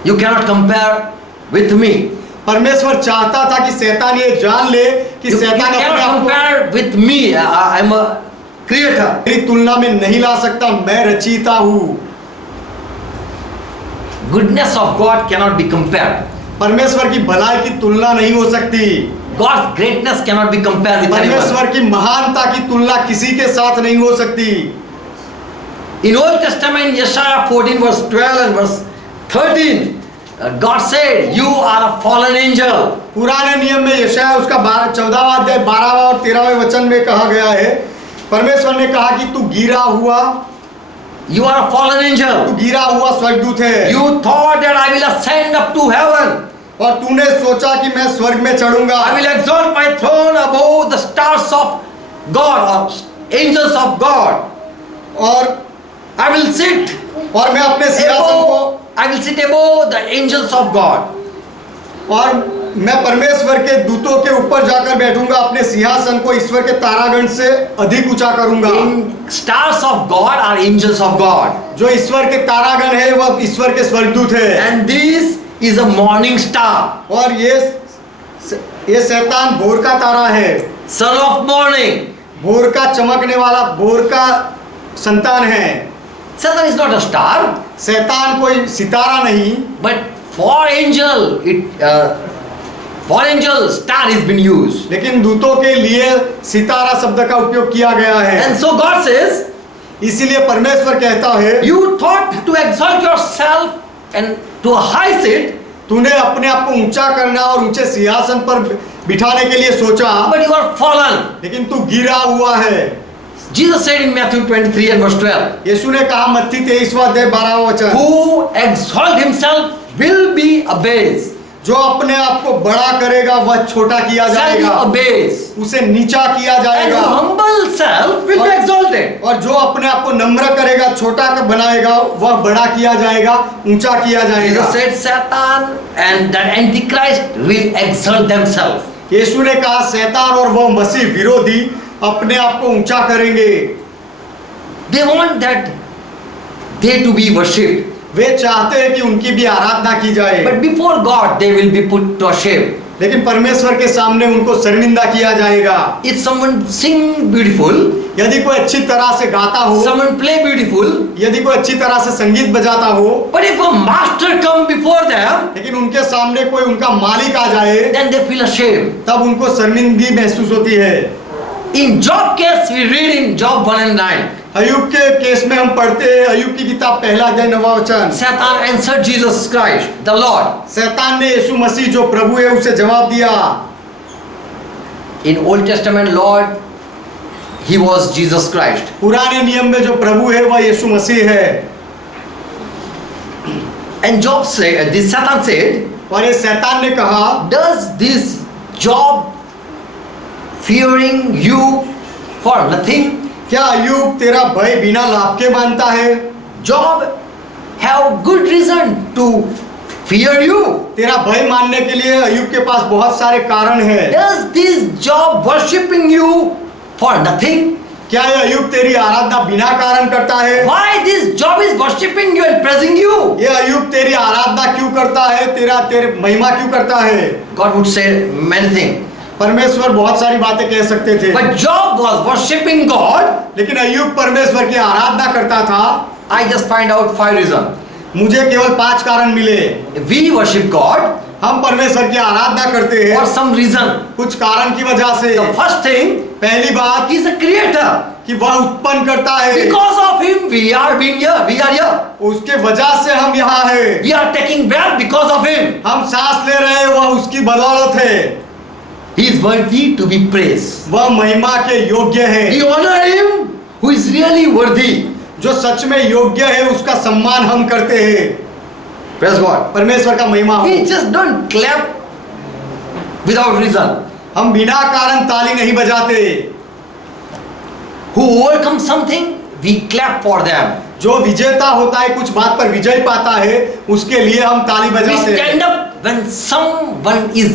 you cannot compare with me. परमेश्वर चाहता था कि शैतान ये जान ले कि You शैतान अपने cannot आप को compare with me. I am a creator. मेरी तुलना में नहीं ला सकता, मैं रचयिता हूँ। Goodness of God cannot be compared. परमेश्वर की भलाई की तुलना नहीं हो सकती। God's greatness cannot be compared with anyone. परमेश्वर की महानता की तुलना किसी के साथ नहीं हो सकती। In Old Testament, Yeshaya 14 verse 12 and verse 13, God said, "You are a fallen angel." पुराने नियम में यशाया उसका 14वां अध्याय 12वां और 13वें वचन में कहा गया है, परमेश्वर ने कहा कि तू गिरा हुआ You are a fallen angel. तू गिरा हुआ स्वर्गदूत है। You thought that I will ascend up to heaven. और तूने सोचा कि मैं स्वर्ग में चढ़ूंगा, I will exalt my throne above the stars of God or angels of God. और I will sit और मैं अपने सिंहासन को I will sit above the angels of God. और मैं परमेश्वर के दूतों के ऊपर जाकर बैठूंगा, अपने सिंहासन को ईश्वर के तारागण से अधिक ऊंचा करूंगा। Stars of God are angels of God. जो ईश्वर के तारागण है वह ईश्वर के स्वर्गदूत है। And this is a morning star. और ये शैतान भोर का तारा है, Son of morning. भोर का चमकने वाला, भोर का संतान है। Satan is not a star, शैतान कोई सितारा नहीं, but for angel, for angel, star has been used. लेकिन दूतों के लिए सितारा शब्द का उपयोग किया गया है। And so God says, इसीलिए परमेश्वर कहता है, you thought to exalt yourself and to a high seat, तूने अपने आप को ऊंचा करना और ऊंचे सिंहासन पर बिठाने के लिए सोचा, but you are fallen. लेकिन तू गिरा हुआ है। Jesus said in Matthew 23 and verse 12, यीशु ने कहा मत्ती 23वां अध्याय 12वां वचन, who exalt himself will be abased. जो अपने आप को बड़ा करेगा वह छोटा किया Shall be जाएगा, abased. उसे नीचा किया And जाएगा। who humble self will be exalted. और जो अपने आप को नम्र करेगा, छोटा कर बनाएगा, वह बड़ा किया जाएगा, ऊंचा किया जाएगा। Jesus said Satan and that Antichrist will exalt themselves. यीशु ने कहा शैतान और वह मसीह विरोधी अपने आप को ऊंचा करेंगे। They want that they to be worshipped. वे चाहते हैं कि उनकी भी आराधना की जाए, But before God they will be put to shame. लेकिन परमेश्वर के सामने उनको शर्मिंदा किया जाएगा। If someone sing beautiful, यदि कोई अच्छी तरह से गाता हो, someone play beautiful, यदि कोई अच्छी तरह से संगीत बजाता हो, but if a master come before them, लेकिन उनके सामने कोई उनका मालिक आ जाए, then they feel ashamed. तब उनको शर्मिंदगी महसूस होती है। In Job case we read in Job 1 and 9. अय्यूब के केस में हम पढ़ते हैं, अय्यूब की किताब 1 अध्याय 9वां वचन, Satan answered Jesus Christ, the Lord. शैतान ने यीशु मसीह जो प्रभु है उसे जवाब दिया। In Old Testament Lord, he was Jesus Christ. पुराने नियम में जो प्रभु है वह यीशु मसीह है। And Job said, this Satan said, और ये शैतान ने कहा, does this Job fearing you for nothing? क्या अय्यूब तेरा भय बिना लाभ के मानता है? Job have good reason to fear you. तेरा भय मानने के लिए अय्यूब के पास बहुत सारे कारण हैं। Does this Job worshiping you for nothing? क्या ये अय्यूब तेरी आराधना बिना कारण करता है? Why this Job is worshiping you and praising you? ये अय्यूब तेरी आराधना क्यों करता है, तेरे महिमा क्यों करता है? God would say many things. परमेश्वर बहुत सारी बातें कह सकते थे, But Job was worshiping God. लेकिन अय्यूब परमेश्वर की आराधना करता था। I just find out 5 reasons. मुझे केवल 5 कारण मिले। We worship God हम परमेश्वर की आराधना करते हैं for some reason. कुछ कारण की वजह से। The first thing, पहली बात He is a creator. कि वह उत्पन्न करता है, Because of Him, we are being here. We are here. उसके वजह से हम यहाँ हैं। We are taking breath because of Him. हम सांस ले रहे हैं, वह उसकी बदौलत है। He is worthy to be praised. वह महिमा के योग्य है। We honor Him who is really worthy. जो सच में योग्य है उसका सम्मान हम करते हैं। Praise God. परमेश्वर का महिमा हो। We just don't clap without reason. हम बिना कारण ताली नहीं बजाते। Who overcome something, we clap for them. जो विजेता होता है, कुछ बात पर विजय पाता है, उसके लिए हम ताली We बजाते stand हैं। up when someone is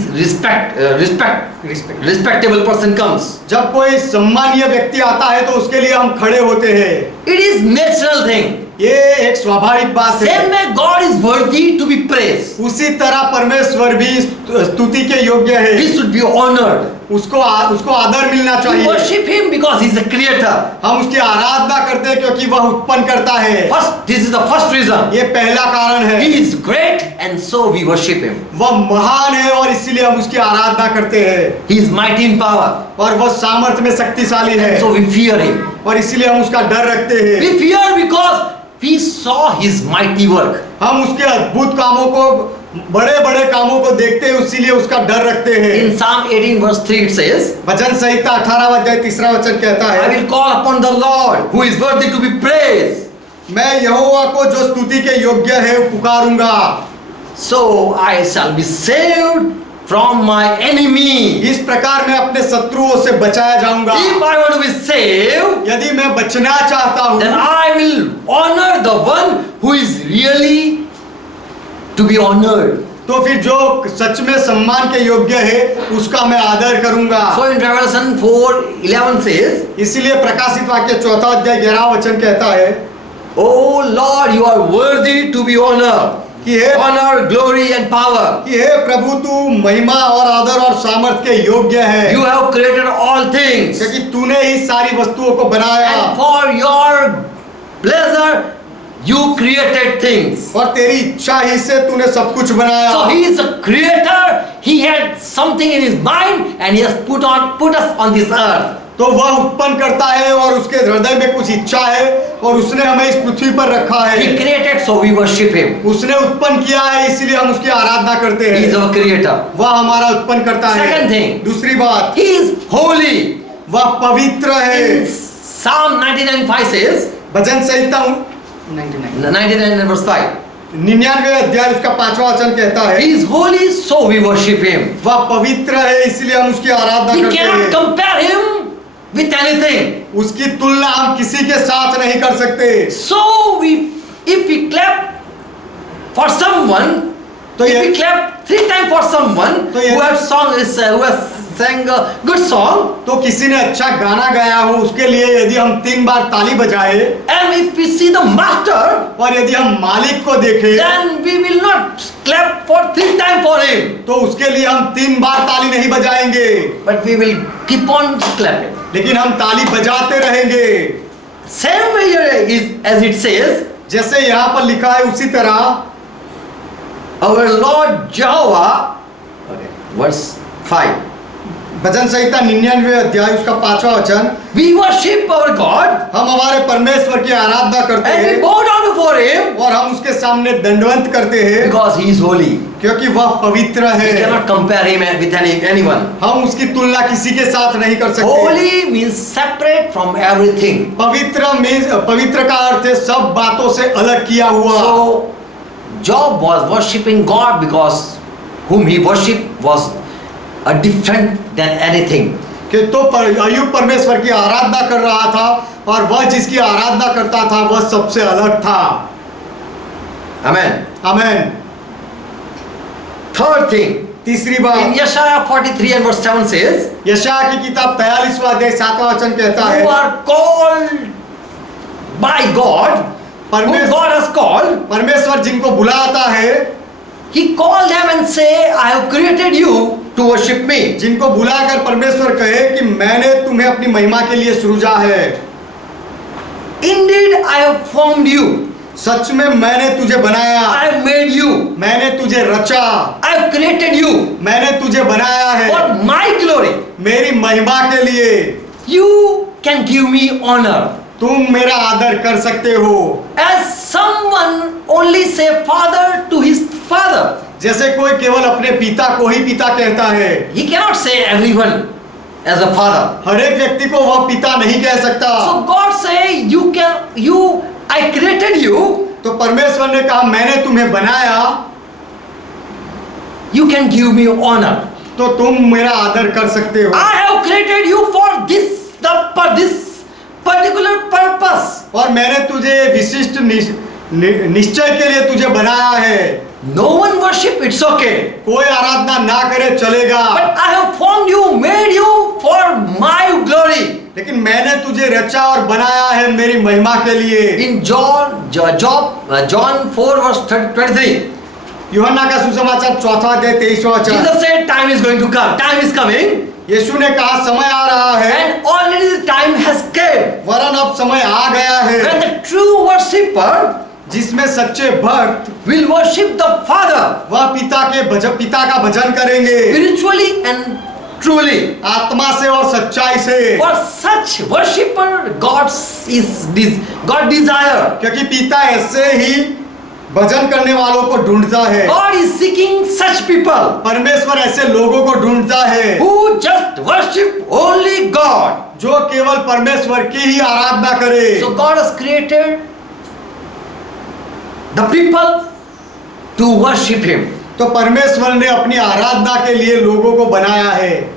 respectable person comes, जब कोई सम्मानीय व्यक्ति आता है तो उसके लिए हम खड़े होते हैं। it is natural thing. ये एक स्वाभाविक बात है। Same way God is worthy to be praised. उसी तरह परमेश्वर भी स्तुति के योग्य है। He should be honored. उसको आदर मिलना We चाहिए। worship Him because He is a creator. हम उसकी आराधना करते हैं क्योंकि वह उत्पन्न करता है। First, this is the first reason. ये पहला कारण है। He is great and so we worship Him. वह महान है और इसीलिए हम उसकी आराधना करते हैं। He is mighty in power. और वह सामर्थ्य में शक्तिशाली है So we fear Him. और इसीलिए हम उसका डर रखते हैं। We fear because we saw His mighty work. हम उसके अद्भुत कामों को, बड़े बड़े कामों को देखते हैं, इसीलिए उसका डर रखते हैं। In Psalm 18 verse 3 it says, भजन संहिता 18 अध्याय 3 वचन कहता I है, will call upon the Lord who is worthy to be praised. मैं यहोवा को जो स्तुति के योग्य है पुकारूंगा। So I shall be saved from my enemy. इस प्रकार मैं अपने शत्रुओं से बचाया जाऊंगा। If I want to be saved, यदि मैं बचना चाहता हूँ then I will honor the one who is really to be honored. तो फिर जो सच में सम्मान के योग्य है उसका मैं आदर करूंगा। So in Revelation 4:11 says, इसीलिए प्रकाशित वाक्य 4 अध्याय 11 वचन कहता है Oh Lord, you are worthy to be honored. कि हे Honor, glory and power. कि हे प्रभु तू महिमा और आदर और सामर्थ के योग्य है, You have created all things. क्योंकि तूने ही सारी वस्तुओं को बनाया And for your pleasure, you created things. और तेरी इच्छा ही से तूने सब कुछ बनाया। So he is a creator. He had something in his mind and he has put us on this earth. तो वह उत्पन्न करता है और उसके हृदय में कुछ इच्छा है और उसने हमें इस पृथ्वी पर रखा है। He created, so we worship him. उसने उत्पन्न किया है इसीलिए हम उसकी आराधना करते He is हैं। our creator. वह हमारा उत्पन्न करता है। Second thing. दूसरी बात, He is holy. वह पवित्र है। In Psalm 99:5 says, bhajan Samhita 99 verse 5. 99 अध्याय उसका 5वां वचन कहता है, He is holy, so we worship him. वह पवित्र है इसलिए हम उसकी आराधना We करते cannot हैं। compare him with anything. उसकी तुलना हम किसी के साथ नहीं कर सकते। So if we clap for someone, तो if ये- we clap 3 times for someone तो ये- who has sang a good song, तो किसी ने अच्छा गाना गाया हो उसके लिए यदि हम 3 बार ताली बजाए and if we see the master, और यदि हम मालिक को देखें then we will not clap for 3 times for him, तो उसके लिए हम 3 बार ताली नहीं बजाएंगे, but we will keep on clapping. लेकिन हम ताली बजाते रहेंगे। Same way here is as it says, जैसे यहाँ पर लिखा है उसी तरह our Lord Jehovah, verse 5. भजन संहिता 99 अध्याय उसका 5वां वचन, We worship our God हम हमारे परमेश्वर की आराधना करते and we हैं bow down before him और हम उसके सामने दंडवत करते हैं because he is holy. क्योंकि वह पवित्र We है। cannot compare him with anyone. हम उसकी तुलना किसी के साथ नहीं कर सकते। Holy means separate from everything. पवित्र का अर्थ है सब बातों से अलग किया हुआ। So Job was worshipping God because whom he worshipped was a different than anything. कि तो अय्यूब परमेश्वर की आराधना कर रहा था और वह जिसकी आराधना करता था वह सबसे अलग था। Amen. आमेन। Third thing, तीसरी in बात, Yeshaya 43 and verse 7 says, यशायाह की किताब 43वां अध्याय 7वां वचन कहता है, you are called by God, whom God has called. परमेश्वर जिनको बुलाता है, He called them and say, I have created you to worship me. जिनको बुलाकर परमेश्वर कहे कि मैंने तुम्हें अपनी महिमा के लिए सृजा है। Indeed, I have formed you. सच में मैंने तुझे बनाया, I have made you. मैंने तुझे रचा, I have created you मैंने तुझे बनाया है for my glory. मेरी महिमा के लिए। You can give me honor. तुम मेरा आदर कर सकते हो। As someone only say father to his father, जैसे कोई केवल अपने पिता को ही पिता कहता है, he cannot say everyone as a father. हर एक व्यक्ति को वह पिता नहीं कह सकता। So God say, I created you, तो परमेश्वर ने कहा मैंने तुम्हें बनाया, you can give me honor. तो तुम मेरा आदर कर सकते हो। I have created you for this particular purpose. और मैंने तुझे विशिष्ट निश्चय के लिए तुझे बनाया है। no one worship, it's okay. कोई आराधना ना करे चलेगा, But I have formed you, made you for my glory. लेकिन मैंने तुझे रचा और बनाया है मेरी महिमा के लिए। In John 4 verse 23, यूहन्ना का सुसमाचार 4वां अध्याय 23वां वचन। Jesus said, time is going to come. Time is coming. यीशु ने कहा समय आ रहा है, And already the time has come. वरन अब समय आ गया है, When the true worshipper जिसमें सच्चे भक्त will worship the Father वह पिता का भजन करेंगे spiritually and truly. आत्मा से और सच्चाई से। For such worshipper, God desire. क्योंकि पिता ऐसे ही भजन करने वालों को ढूंढता है। God is seeking such people परमेश्वर ऐसे लोगों को ढूंढता है who just worship only God. जो केवल परमेश्वर की ही आराधना करे। So God has created the people to worship Him. तो परमेश्वर ने अपनी आराधना के लिए लोगों को बनाया है।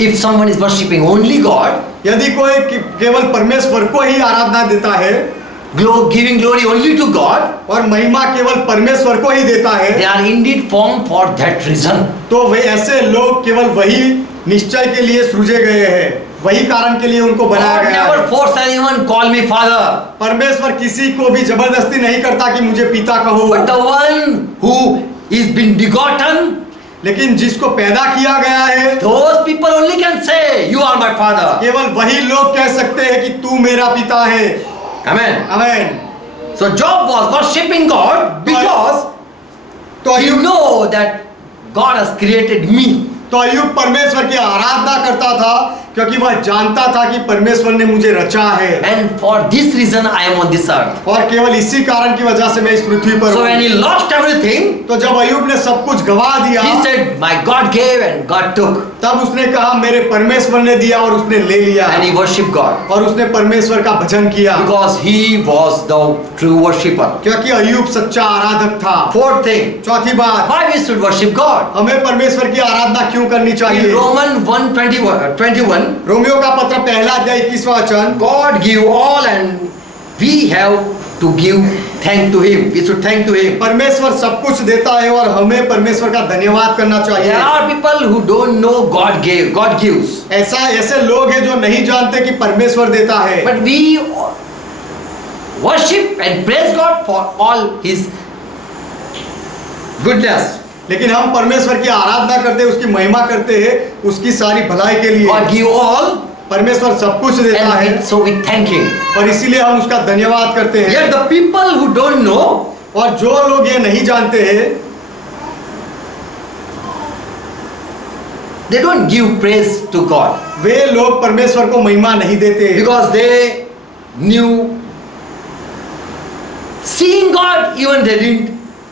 If someone is worshiping only God, यदि कोई केवल परमेश्वर को ही आराधना देता है giving glory only to God, और महिमा केवल परमेश्वर को ही देता they है, are indeed formed for that reason. तो वे ऐसे लोग केवल वही निश्चय के लिए सृजे गए हैं, वही कारण के लिए उनको बनाया God गया never है। force anyone call me Father, परमेश्वर किसी को भी जबरदस्ती नहीं करता कि मुझे पिता कहो, but the one who is been begotten, लेकिन जिसको पैदा किया गया है those people only can say, "You are my Father." केवल वही लोग कह सकते हैं कि तू मेरा पिता है। Amen. आमीन। So Job was worshiping God because तो he Ayyub know that God has created me. तो अय्यूब परमेश्वर की आराधना करता था क्योंकि वह जानता था कि परमेश्वर ने मुझे रचा है And for this reason I am on this earth. और केवल इसी कारण की वजह से मैं इस पृथ्वी पर So हूँ। when he lost everything, तो जब अय्यूब ने सब कुछ गवा दिया he said, "My God gave and God took." तब उसने कहा मेरे परमेश्वर ने दिया और उसने ले लिया And he worshipped God और उसने परमेश्वर का भजन किया because he was the true worshipper. क्योंकि अय्यूब सच्चा आराधक था। Fourth thing, चौथी बात, why we should worship God? हमें परमेश्वर की आराधना क्यों करनी In चाहिए? Romans 1:21, रोमियो का पत्र पहला अध्याय 21वां वचन, God give all and we have to give thank to Him. We should thank to Him. परमेश्वर सब कुछ देता है और हमें परमेश्वर का धन्यवाद करना There चाहिए। are people who don't know God gave, God gives. ऐसे लोग हैं जो नहीं जानते कि परमेश्वर देता है, But we worship and praise God for all His goodness. लेकिन हम परमेश्वर की आराधना करते हैं, उसकी महिमा करते हैं, उसकी सारी भलाई के लिए। God give all, परमेश्वर सब कुछ देता है and so we thank Him. और इसीलिए हम उसका धन्यवाद करते हैं। Yet the people who don't know, और जो लोग ये नहीं जानते हैं they don't give praise to God वे लोग परमेश्वर को महिमा नहीं देते because they knew seeing God, even they didn't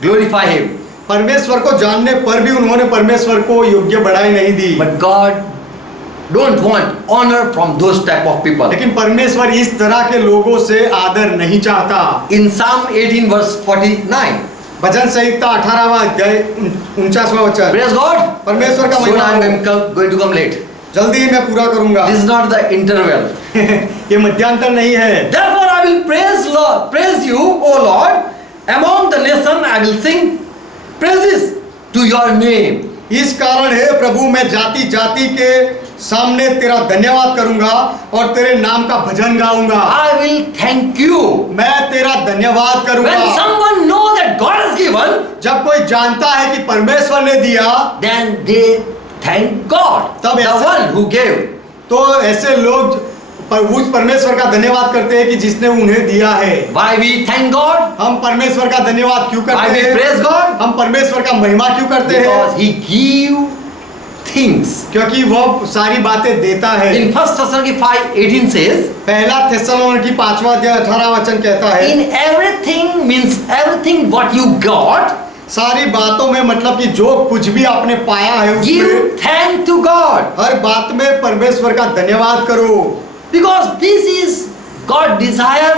glorify Him. परमेश्वर को जानने पर भी उन्होंने परमेश्वर को योग्य बढ़ाई नहीं दी। But God don't want honor from those type of people. लेकिन परमेश्वर इस तरह के लोगों से आदर नहीं चाहता। In Psalm 18 verse 49, भजन संहिता 18वां अध्याय 49वां वचन, praise God. परमेश्वर का Soon महिमा I हो। am going to come late. जल्दी ही मैं पूरा करूंगा। This is not the interval. ये मध्यांतर नहीं है। Therefore I will praise you, O Lord, among the nation I will sing praises to your name. इस कारण है प्रभु मैं जाति जाति के सामने तेरा धन्यवाद करूंगा और तेरे नाम का भजन गाऊंगा। I will thank you. मैं तेरा धन्यवाद When करूंगा। someone know that God has given, जब कोई जानता है कि परमेश्वर ने दिया then they thank God, तब the ऐसा- one who gave. तो ऐसे लोग उस परमेश्वर का धन्यवाद करते हैं कि जिसने उन्हें दिया है। Why we thank God? हम परमेश्वर का धन्यवाद क्यों Why करते we हैं? praise God? हम परमेश्वर का महिमा क्यों करते हैं? Because He give things. क्योंकि वह सारी बातें देता है। In 1 Thessalonians 5:18 says, पहला थिस्सलुनीकी 5वां अध्याय 18वां वचन कहता है, in everything means everything what you got, सारी बातों में मतलब कि जो कुछ भी आपने पाया है उसमें give thanks to God. हर बात में परमेश्वर का धन्यवाद करो। Because this is God desire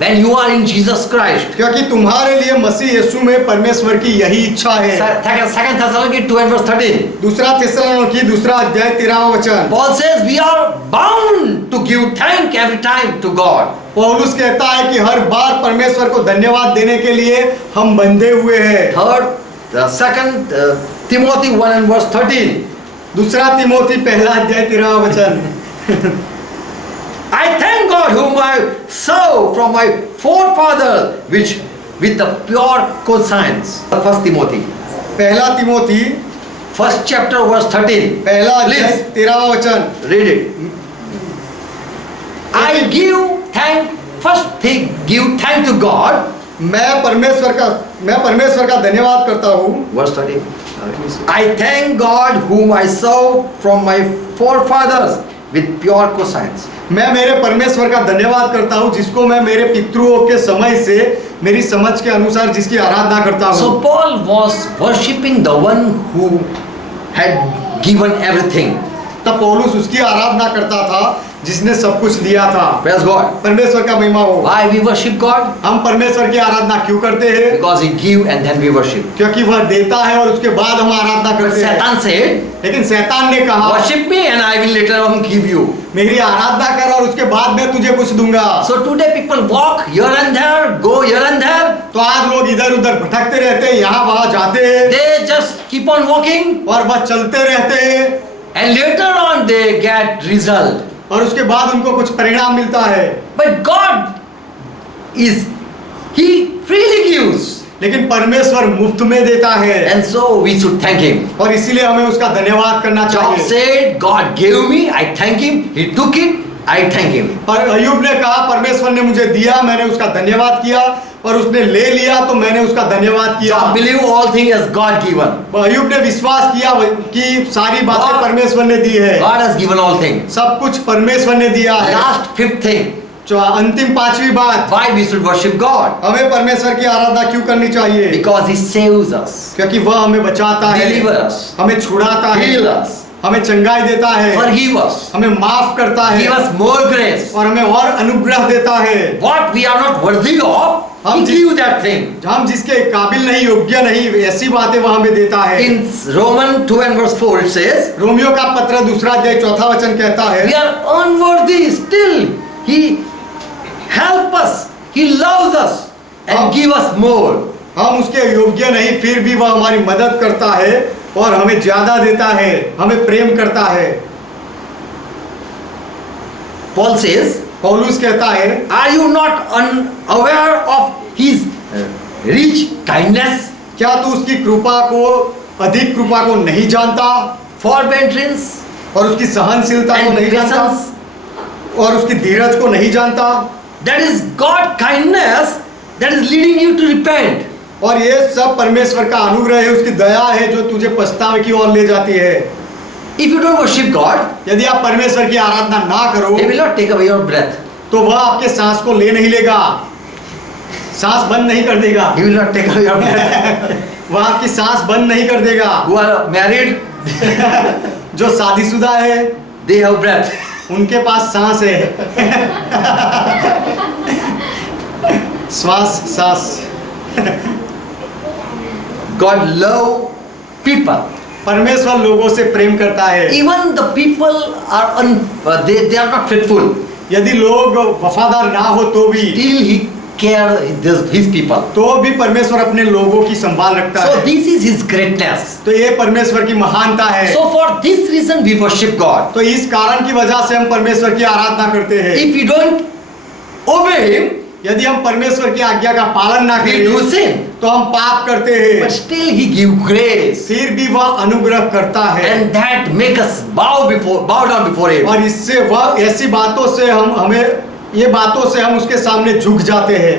when you are in Jesus Christ. क्योंकि तुम्हारे लिए मसीह यीशु में परमेश्वर की यही इच्छा है। 2 Thessalonians 2 and verse 13. दूसरा थिस्सलुनीकी 2 अध्याय 13वां वचन, Paul says we are bound to give thank every time to God. पौलुस कहता है कि हर बार परमेश्वर को धन्यवाद देने के लिए हम बंधे हुए हैं। Third, second Timothy 1 and verse 13. दूसरा तिमोथी पहला अध्याय 13वां वचन। I thank God whom I serve from my forefathers, which with a pure conscience. First Timothy, पहला तिमोथी first chapter verse 13. पहला अध्याय Please 13वां वचन। read it. I give thank, first thing, give thank to God. मैं परमेश्वर का धन्यवाद करता हूँ। Verse 13. I thank God whom I serve from my forefathers with pure conscience. मैं मेरे परमेश्वर का धन्यवाद करता हूँ जिसको मैं मेरे पितरों के समय से मेरी समझ के अनुसार जिसकी आराधना करता So हूँ। Paul was worshipping the one who had given everything. तब पौलुस उसकी आराधना करता था जिसने सब कुछ दिया था। Praise God. परमेश्वर का महिमा हो। Why we worship God? हम परमेश्वर की आराधना क्यों करते हैं? Because He give and then we worship. क्योंकि वह देता है और उसके बाद हम आराधना But करते हैं। Satan said, लेकिन शैतान ने कहा worship me and I will later on give you. मेरी आराधना कर और उसके बाद मैं तुझे कुछ दूंगा। So today people walk here and there, go here and there. तो आज लोग इधर उधर भटकते रहते हैं, यहाँ वहाँ जाते हैं They just keep on walking और वह चलते रहते हैं and later on they get result. और उसके बाद उनको कुछ परिणाम मिलता है। But God is, He freely gives. लेकिन परमेश्वर मुफ्त में देता है And so we should thank Him. और इसीलिए हमें उसका धन्यवाद करना Job चाहिए। said, God gave me, I thank Him. He took it, I thank Him. पर अय्यूब ने कहा परमेश्वर ने मुझे दिया, मैंने उसका धन्यवाद किया और उसने ले लिया तो मैंने उसका धन्यवाद किया। Job believe all things as God given. अय्यूब ने विश्वास किया कि सारी बातें God- परमेश्वर ने दी है। God has given all things. सब कुछ परमेश्वर ने दिया है। Last fifth thing, जो अंतिम पांचवी बात, why we should worship God? हमें परमेश्वर की आराधना क्यों करनी चाहिए? Because He saves us, क्योंकि वह हमें बचाता है, deliver us, हमें छुड़ाता है, heal us, हमें चंगाई देता है, forgive us, हमें माफ करता है give us more grace. और हमें और अनुग्रह देता है। What we are not worthy of, He हम give that thing. हम जिसके काबिल नहीं, योग्य नहीं, ऐसी बातें वह हमें देता है। In Romans 2 and verse 4 it says, Romeo का पत्र दूसरा अध्याय चौथा वचन कहता है we are unworthy, still He help us, He loves us and give us more. हम उसके योग्य नहीं, फिर भी वह हमारी मदद करता है और हमें ज्यादा देता है, हमें प्रेम करता है। Paul says, पौलुस कहता है are you not unaware of His rich kindness, क्या तू उसकी कृपा को, अधिक कृपा को नहीं जानता forbearance और उसकी सहनशीलता को and नहीं patience? जानता और उसकी धीरज को नहीं जानता? That is God kindness that is leading you to repent. और ये सब परमेश्वर का अनुग्रह है, उसकी दया है जो तुझे पछतावे की ओर ले जाती है। If you don't worship God, यदि आप परमेश्वर की आराधना ना करो He will not take away your breath. तो वह आपके सांस को ले नहीं लेगा, सांस बंद नहीं कर देगा। He will not take away your breath. वह आपकी सांस बंद नहीं कर देगा। Who are married, जो शादीशुदा है they have breath. उनके पास सांस है। श्वास सांस। God love people. परमेश्वर लोगों से प्रेम करता है। Even the people are they are not faithful. यदि लोग वफादार ना हो तो भी Still He care His people. तो भी परमेश्वर अपने लोगों की संभाल रखता So है। this is His greatness. तो ये परमेश्वर की महानता है। So for this reason we worship God. तो इस कारण की वजह से हम परमेश्वर की आराधना करते हैं। If we don't obey Him, यदि हम परमेश्वर की आज्ञा का पालन ना we do करें sin. तो हम पाप करते हैं, But still He give grace, फिर भी वह अनुग्रह करता है and that make us bow down before Him. और इससे वह ऐसी बातों से ये बातों से हम उसके सामने झुक जाते हैं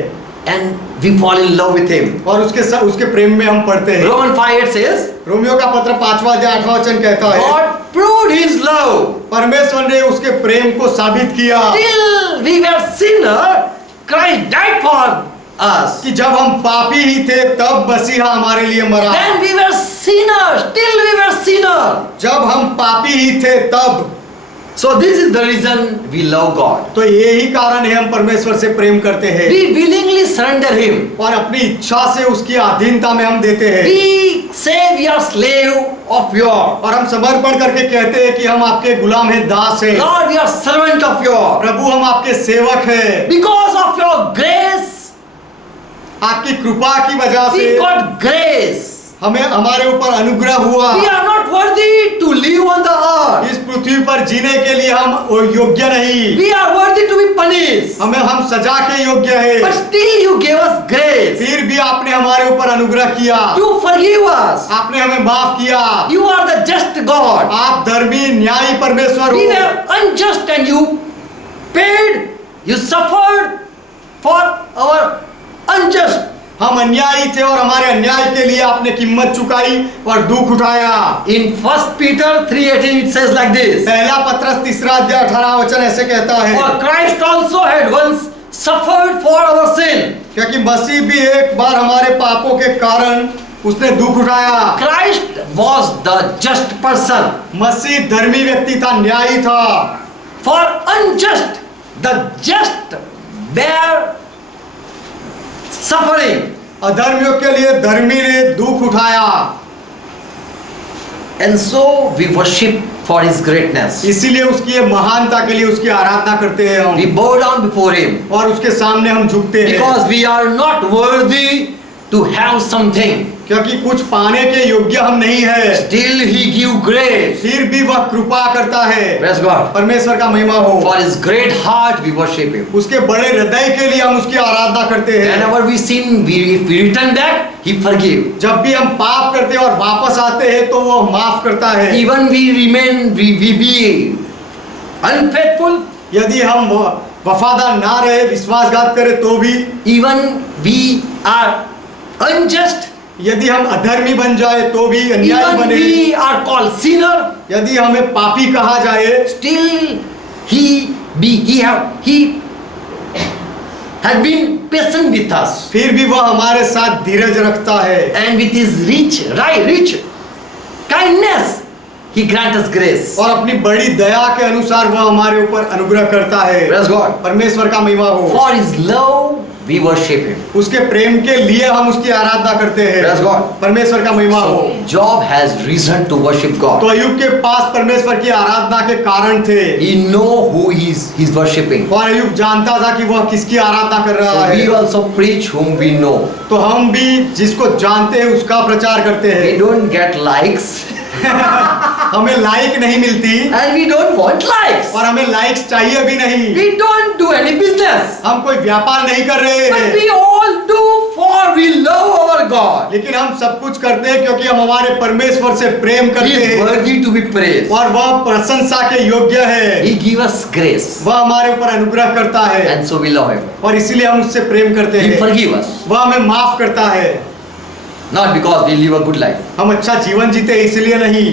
And we fall in love with Him. और उसके प्रेम में हम पड़ते हैं। Romans 5:8 says, रोमियो का पत्र 5वां अध्याय 8वां वचन कहता है God proved His love. परमेश्वर ने उसके प्रेम को साबित किया Till we were sinner, Christ died for us. कि जब हम पापी ही थे तब मसीहा हमारे लिए मरा। When we were sinners, till we were sinner. जब हम पापी ही थे तब। So this is the reason we love God. तो यही कारण है हम परमेश्वर से प्रेम करते हैं We willingly surrender Him. और अपनी इच्छा से उसकी अधीनता में हम देते हैं। We say we are slave of yours. और हम समर्पण करके कहते हैं कि हम आपके गुलाम हैं, दास हैं। Lord, we are servant of yours. प्रभु हम आपके सेवक हैं। Because of your grace, आपकी कृपा की वजह we से got grace. हमें हमारे ऊपर अनुग्रह हुआ। We are not worthy to live on the earth. इस पृथ्वी पर जीने के लिए हम योग्य नहीं, We are worthy to be punished. हम सजा के योग्य But है। still you gave us grace. फिर भी आपने हमारे ऊपर अनुग्रह किया, You forgive us. आपने हमें माफ किया। You are the just God. आप धर्मी न्यायी परमेश्वर We हो। were unjust and you paid, you suffered for our unjust. हम अन्यायी थे और हमारे अन्याय के लिए आपने कीमत चुकाई और दुख उठाया। In 1 Peter 3:18 it says like this. पहला पत्रस 3:18 ऐसे कहता है, For Christ also had once suffered for our sin. क्योंकि मसीह भी एक बार हमारे पापों के कारण उसने दुख उठाया। Christ was the just person. मसीह धर्मी व्यक्ति था, न्यायी था। For unjust, the just bear suffering. अधर्मियों के लिए धर्मी ने दुख उठाया। And so we worship for his greatness. इसीलिए उसकी ये महानता के लिए उसकी आराधना करते हैं We हम, bow down before him और उसके सामने हम झुकते हैं। because we are not worthy to have something. क्योंकि कुछ पाने के योग्य हम नहीं है, Still he give grace. फिर भी वह कृपा करता है। Praise God. परमेश्वर का महिमा हो। For his great heart we worship him. उसके बड़े हृदय के लिए हम उसकी आराधना करते हैं। Whenever we sin, if we return back, he forgive. जब भी हम पाप करते हैं और वापस आते हैं तो वो माफ करता है। Even we remain, we be unfaithful, यदि हम वफादार ना रहे, विश्वासघात करें तो भी, even we are unjust, यदि हम अधर्मी बन जाए तो भी, अन्यायी even बने, we are called sinner, यदि हमें पापी कहा जाए, still he had been patient with us, फिर भी वह हमारे साथ धीरज रखता है। and with his rich kindness he grant us grace. और अपनी बड़ी दया के अनुसार वह हमारे ऊपर अनुग्रह करता है। Praise God. परमेश्वर का महिमा हो। For his love we worship him. उसके प्रेम के लिए हम उसकी आराधना करते हैं। Praise God. परमेश्वर का महिमा हो। So Job has reason to worship तो God. अय्यूब के पास परमेश्वर की आराधना के कारण थे, He know who he's worshiping. और अय्यूब जानता था कि वह किसकी आराधना कर रहा So we है। also preach whom we know. तो हम भी जिसको जानते हैं उसका प्रचार करते We हैं। don't get likes हमें लाइक नहीं मिलती and we don't want likes. और हमें लाइक्स चाहिए भी नहीं। We don't do any business. हम कोई व्यापार नहीं कर रहे But हैं, we all do for we love our God. लेकिन हम सब कुछ करते हैं क्योंकि हम हमारे परमेश्वर से प्रेम He करते is हैं worthy to be praised. और वह प्रशंसा के योग्य है। He give us grace. वह हमारे ऊपर अनुग्रह करता है And so we love him. और इसीलिए हम उससे प्रेम करते He हैं। forgive us. वह हमें माफ करता है। Not because we live a good life. हम अच्छा जीवन जीते इसलिए नहीं,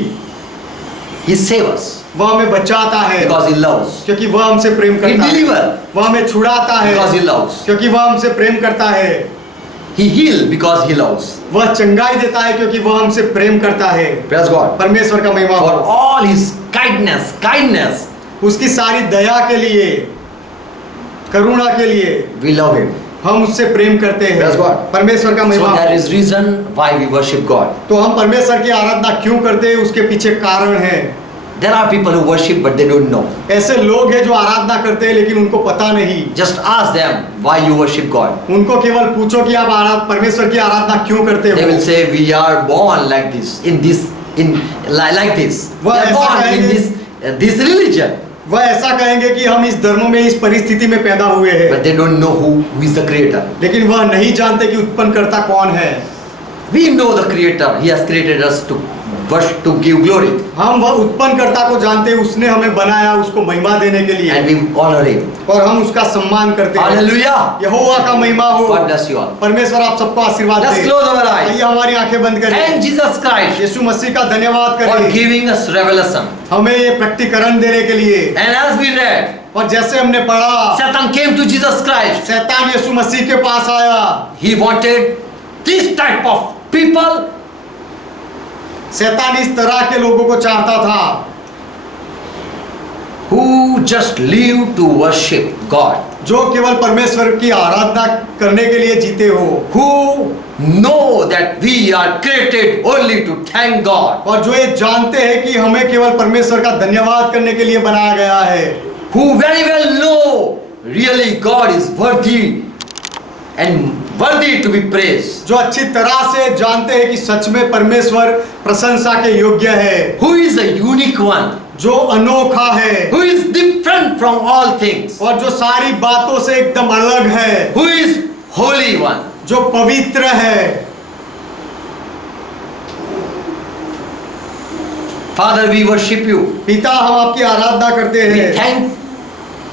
He save us वह हमें बचाता है because he loves. क्योंकि वह हमसे प्रेम He करता है। deliver वह हमें छुड़ाता है because he loves. क्योंकि वह हमसे प्रेम करता है। He heal because he loves. वह चंगाई देता है क्योंकि वह हमसे प्रेम करता है। Praise God. परमेश्वर का महिमा For हो। all his kindness, उसकी सारी दया के लिए, करुणा के लिए we love him. हम उससे प्रेम करते हैं। Praise God. परमेश्वर का महिमा So there हो। is reason why we worship God. तो हम परमेश्वर की आराधना क्यों करते हैं, उसके पीछे कारण है। There are people who worship but they don't know. ऐसे लोग हैं जो आराधना करते हैं लेकिन उनको पता नहीं। Just ask them why you worship God. उनको केवल पूछो कि आप परमेश्वर की आराधना क्यों करते They हो। will say we are born like this, like this. We वह are ऐसा born in कहेंगे। this religion. वह ऐसा कहेंगे कि हम इस धर्म में, इस परिस्थिति में पैदा हुए हैं, But they don't know who is the creator. लेकिन वह नहीं जानते कि उत्पन्नकर्ता कौन है। We know the creator. He has created us to worship, to give glory. हम वह उत्पन्नकर्ता को जानते हैं, उसने हमें बनाया उसको महिमा देने के लिए, And we honor him. और हम उसका सम्मान करते हैं। Hallelujah. यहोवा का महिमा हो। God bless you all. परमेश्वर आप सबको आशीर्वाद Let's they. close our eyes. आइए हमारी आंखें बंद करें। Thank Jesus Christ यीशु मसीह का धन्यवाद for करें giving us revelation. हमें ये प्रकटीकरण देने के लिए। And as we read, और जैसे हमने पढ़ा, Satan came to Jesus Christ. शैतान यीशु मसीह के पास आया। He wanted this type of people शैतान इस तरह के लोगों को चाहता था who just live to worship God. जो केवल परमेश्वर की आराधना करने के लिए जीते हो, who know that we are created only to thank God, और जो ये जानते हैं कि हमें केवल परमेश्वर का धन्यवाद करने के लिए बनाया गया है, who very well know really God is worthy and worthy to be praised, जो अच्छी तरह से जानते हैं कि सच में परमेश्वर प्रशंसा के योग्य है, who is a unique one, जो अनोखा है, who is different from all things, और जो सारी बातों से एकदम अलग है, who is holy one. जो पवित्र है। Father, we worship you. पिता, हम आपकी आराधना करते We हैं, thank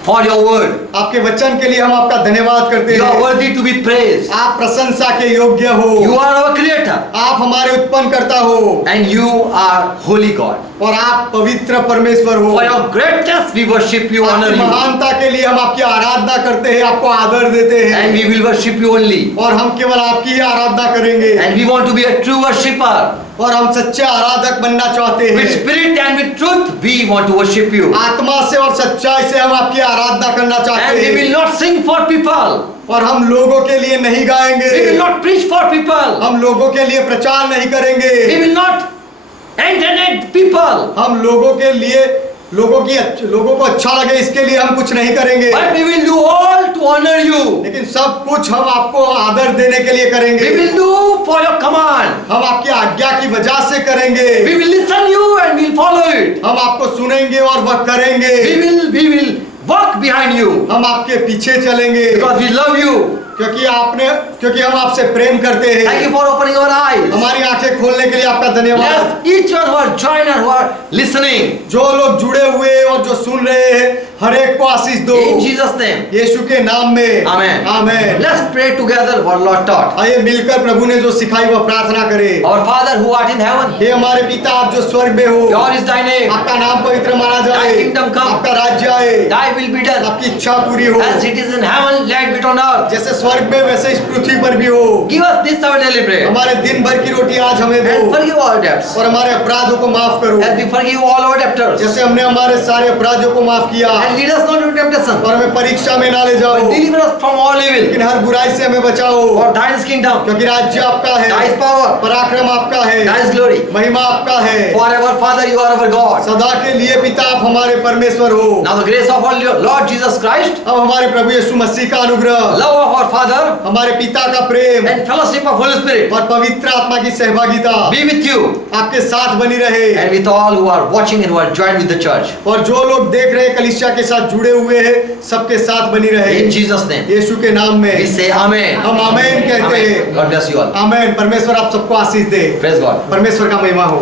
for your word. आपके वचन के लिए हम आपका धन्यवाद करते You are हैं। worthy to be praised. आप प्रशंसा के योग्य हो, You are our creator आप हमारे उत्पन्न करता हो, and you are holy God. और आप पवित्र परमेश्वर हो। For your greatness we worship you, honor आपकी you, महानता के लिए हम आपकी आराधना करते हैं, आपको आदर देते and हैं, we will worship you only. और हम केवल आपकी ही आराधना करेंगे, And we want to be a true worshipper. और हम सच्चे आराधक बनना चाहते With हैं। spirit and with truth we want to worship you. आत्मा से और सच्चाई से हम आपकी आराधना करना And चाहते we will हैं, not sing for people. और हम लोगों के लिए नहीं We will गाएंगे, not preach for people. हम लोगों के लिए प्रचार नहीं We करेंगे, will not entertain people. हम लोगों के लिए लोगों को अच्छा लगे इसके लिए हम कुछ नहीं करेंगे, But we will do all to honor you. लेकिन सब कुछ हम आपको आदर देने के लिए We करेंगे, will do for your command. हम आपकी आज्ञा की वजह से करेंगे, We will listen you and we'll follow it. हम आपको सुनेंगे और वह करेंगे, We will walk behind you हम आपके पीछे चलेंगे, because we love you. क्योंकि हम आपसे प्रेम करते Thank हैं। you for opening our eyes. हमारी आंखें खोलने के लिए आपका धन्यवाद। Yes, each one who are joined and who are listening. जो लोग जुड़े हुए और जो सुन रहे हैं, हर एक को आशीष दो, In Jesus' name. यीशु के नाम में, Amen. Amen. Let's pray together what Lord taught. आइए मिलकर प्रभु ने जो सिखाई वह प्रार्थना करें। Our Father who art in heaven, हे हमारे पिता, आप जो स्वर्ग में हो, yours is thy name. आपका नाम पवित्र माना जाए, Thy kingdom come. आपका राज्य आए, Thy will be done. आपकी इच्छा पूरी हो, As it is in heaven, let it be on earth. जैसे स्वर्ग में वैसे इस पृथ्वी पर भी हो। Give us this our daily bread. हमारे दिन भर की रोटी आज हमें And दो, forgive our debts. और हमारे अपराधों को माफ करो, As we forgive all our debtors. जैसे हमने हमारे सारे अपराधों को माफ किया, And lead us not into temptation, और हमें परीक्षा में ना ले जाओ, but deliver us from all evil. लेकिन हर बुराई से हमें बचाओ, For thine is kingdom, क्योंकि राज्य आपका है, thine is power, पराक्रम आपका है, thine is glory. महिमा आपका है, Forever, Father, you are our God. सदा के लिए पिता आप हमारे परमेश्वर हो। Now the grace of our Lord Jesus Christ, अब हमारे प्रभु यीशु मसीह का अनुग्रह, love of our Father, हमारे पिता का प्रेम and fellowship of Holy Spirit और पवित्र आत्मा की सहभागिता be with you आपके साथ बनी रहे, and with all who are watching and who are joined with the church. और जो लोग देख रहे हैं कलीसिया के साथ जुड़े हुए हैं सबके साथ बनी रहे, In Jesus' name, यीशु के नाम में we say Amen. हम आमेन कहते Amen. हैं। God bless you all. आमेन। परमेश्वर आप सबको आशीष दे, Praise God. परमेश्वर का महिमा हो।